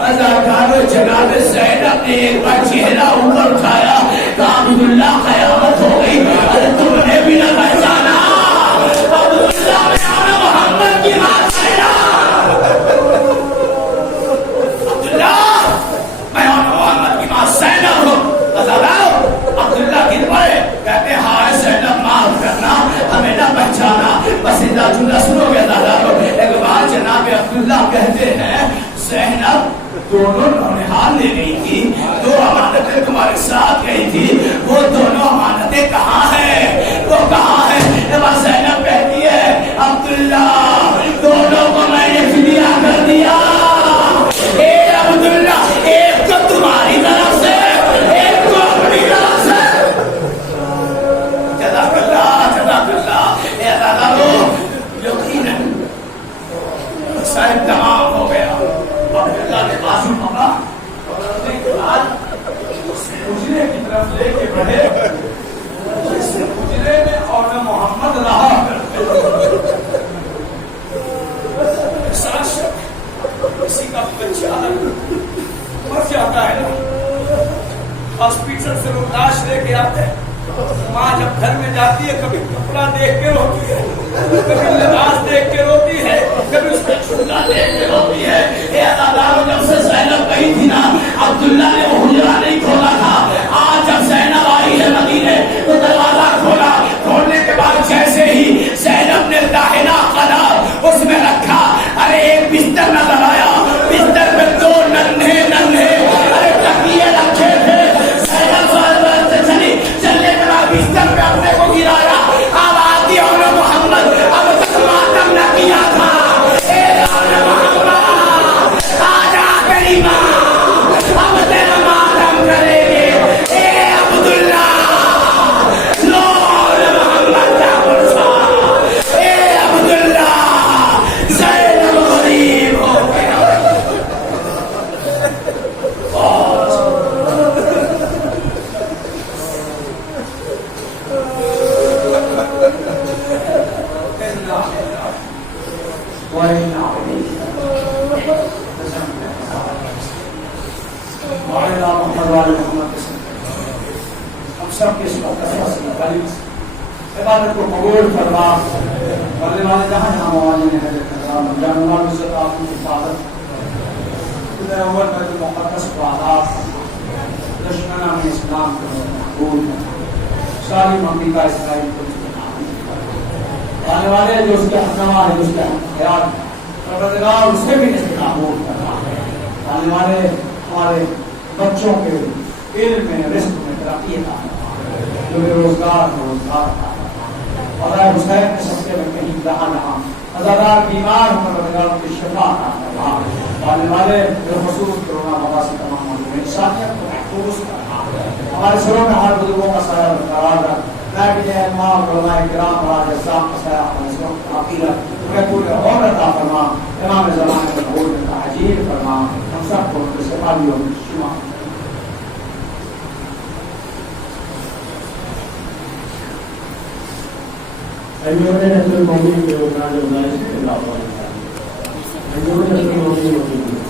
ازادارو جناب زینب نے ایک بار چہرہ اوپر اٹھایا، کہا عبداللہ قیامت ہو گئی، ارے تم نے بھی نہ پہچانا عبداللہ میں آنا محمد کی بات کرنا، عبداللہ میں آنا محمد کی بات زینب ہو۔ ازادارو عبداللہ گر پڑے، کہتے ہائے زینب معاف کرنا، ہمیں نہ پہچانا۔ بس اتنا جملہ سنو گے ازادارو، ایک بار جناب عبداللہ کہتے ہیں زینب دونوں نونہال لے گئی تھی، دو امانتیں تمہارے ساتھ گئی تھی، وہ دونوں امانتیں کہاں ہیں، وہ کہاں ہیں؟ بس زینب کہتی ہے عبداللہ دونوں کو میں نے فدیہ کر دیا، اے عبداللہ ایک تو تمہاری طرف سے ایک تو اپنی طرف سے۔ جزاک اللہ جزاک اللہ۔ اے عزادارو یقیناً صاحب تمام ہو گیا، عبداللہ نے بازو پکڑا، پکڑنے کے بعد اس اجرے کی طرف لے کے بڑھے، اس اجرے میں اور محمد رہا کرتے، ساتھ کسی کا بچہ مر جاتا ہے نا، ہاسپٹل سے لوگ لاش لے کے آتے ہیں، ماں جب گھر میں جاتی ہے کبھی کپڑا دیکھ کے روتی ہے، کبھی لباس دیکھ کے روتی ہے، کبھی اس کا چھوٹا دیکھ کے روتی ہے۔ اے عزادارو جب سے زینب گئی تھی نا عبداللہ نے وہ حجرہ نہیں کھولا تھا، آج جب زینب آئی ہے مدینے تو دروازہ کھولا، کھولنے کے بعد جیسے ہی زینب نے داہنا قدم اس میں رکھا، ارے ایک بستر نظر آیا، بستر میں دو ننھے ننھے ارے تکیے رکھے تھے، زینب سے چلی، چلنے کے بعد بستر پہ اپنے کو گرایا، اب آتی ہم نے محمد اب تک ماتم نہ کیا تھا، اے محمد آجا کریمہ اب تیرا ماتم کریں گے، اے عبداللہ نور محمد کا برسا، اے عبداللہ زینب غریب ہو گیا۔ ہم سب کے اس عبادت کو قبول فرما، بڑھنے والے جہاں جہاں موالے نے حضرت کرام جانوار عزت آپ کی حفاظت، خدا اول بیت المقدس کو آزاد، دشمنان میں اسلام کو محبوب، ساری مملکہ اسرائیل کو آنے والے جو اس کے حکمہ ہے، جو اس کے خیال پروردگار اس سے بھی نابود کرنا ہے، آنے والے ہمارے بچوں کے علم میں رزق میں ترقی عطا فرما، جو بے روزگار روزگار عطا فرما، اور اے حسین کے صدقے میں کہیں جہاں جہاں عزادار بیمار ہوں پروردگار کی شفا عطا فرما، آنے والے بالخصوص کورونا وبا سے تمام مردوں انسانیت کو محفوظ کرنا، ہمارے سروں میں ہر بزرگوں کا سایہ برقرار رکھ، امام علماء کرام اور اجزام کا سایہ اپنے اس وقت عقیدت انہیں پورے عمر عطا فرما، امام زمانے میں قبول میں تعجیل فرما، ہم سب کو سپاہیوں میں شمار۔ انجمن نسل المومنین کے عنوان گزارش کے خلاف انجمن نسل المومنین موجود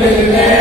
ملنے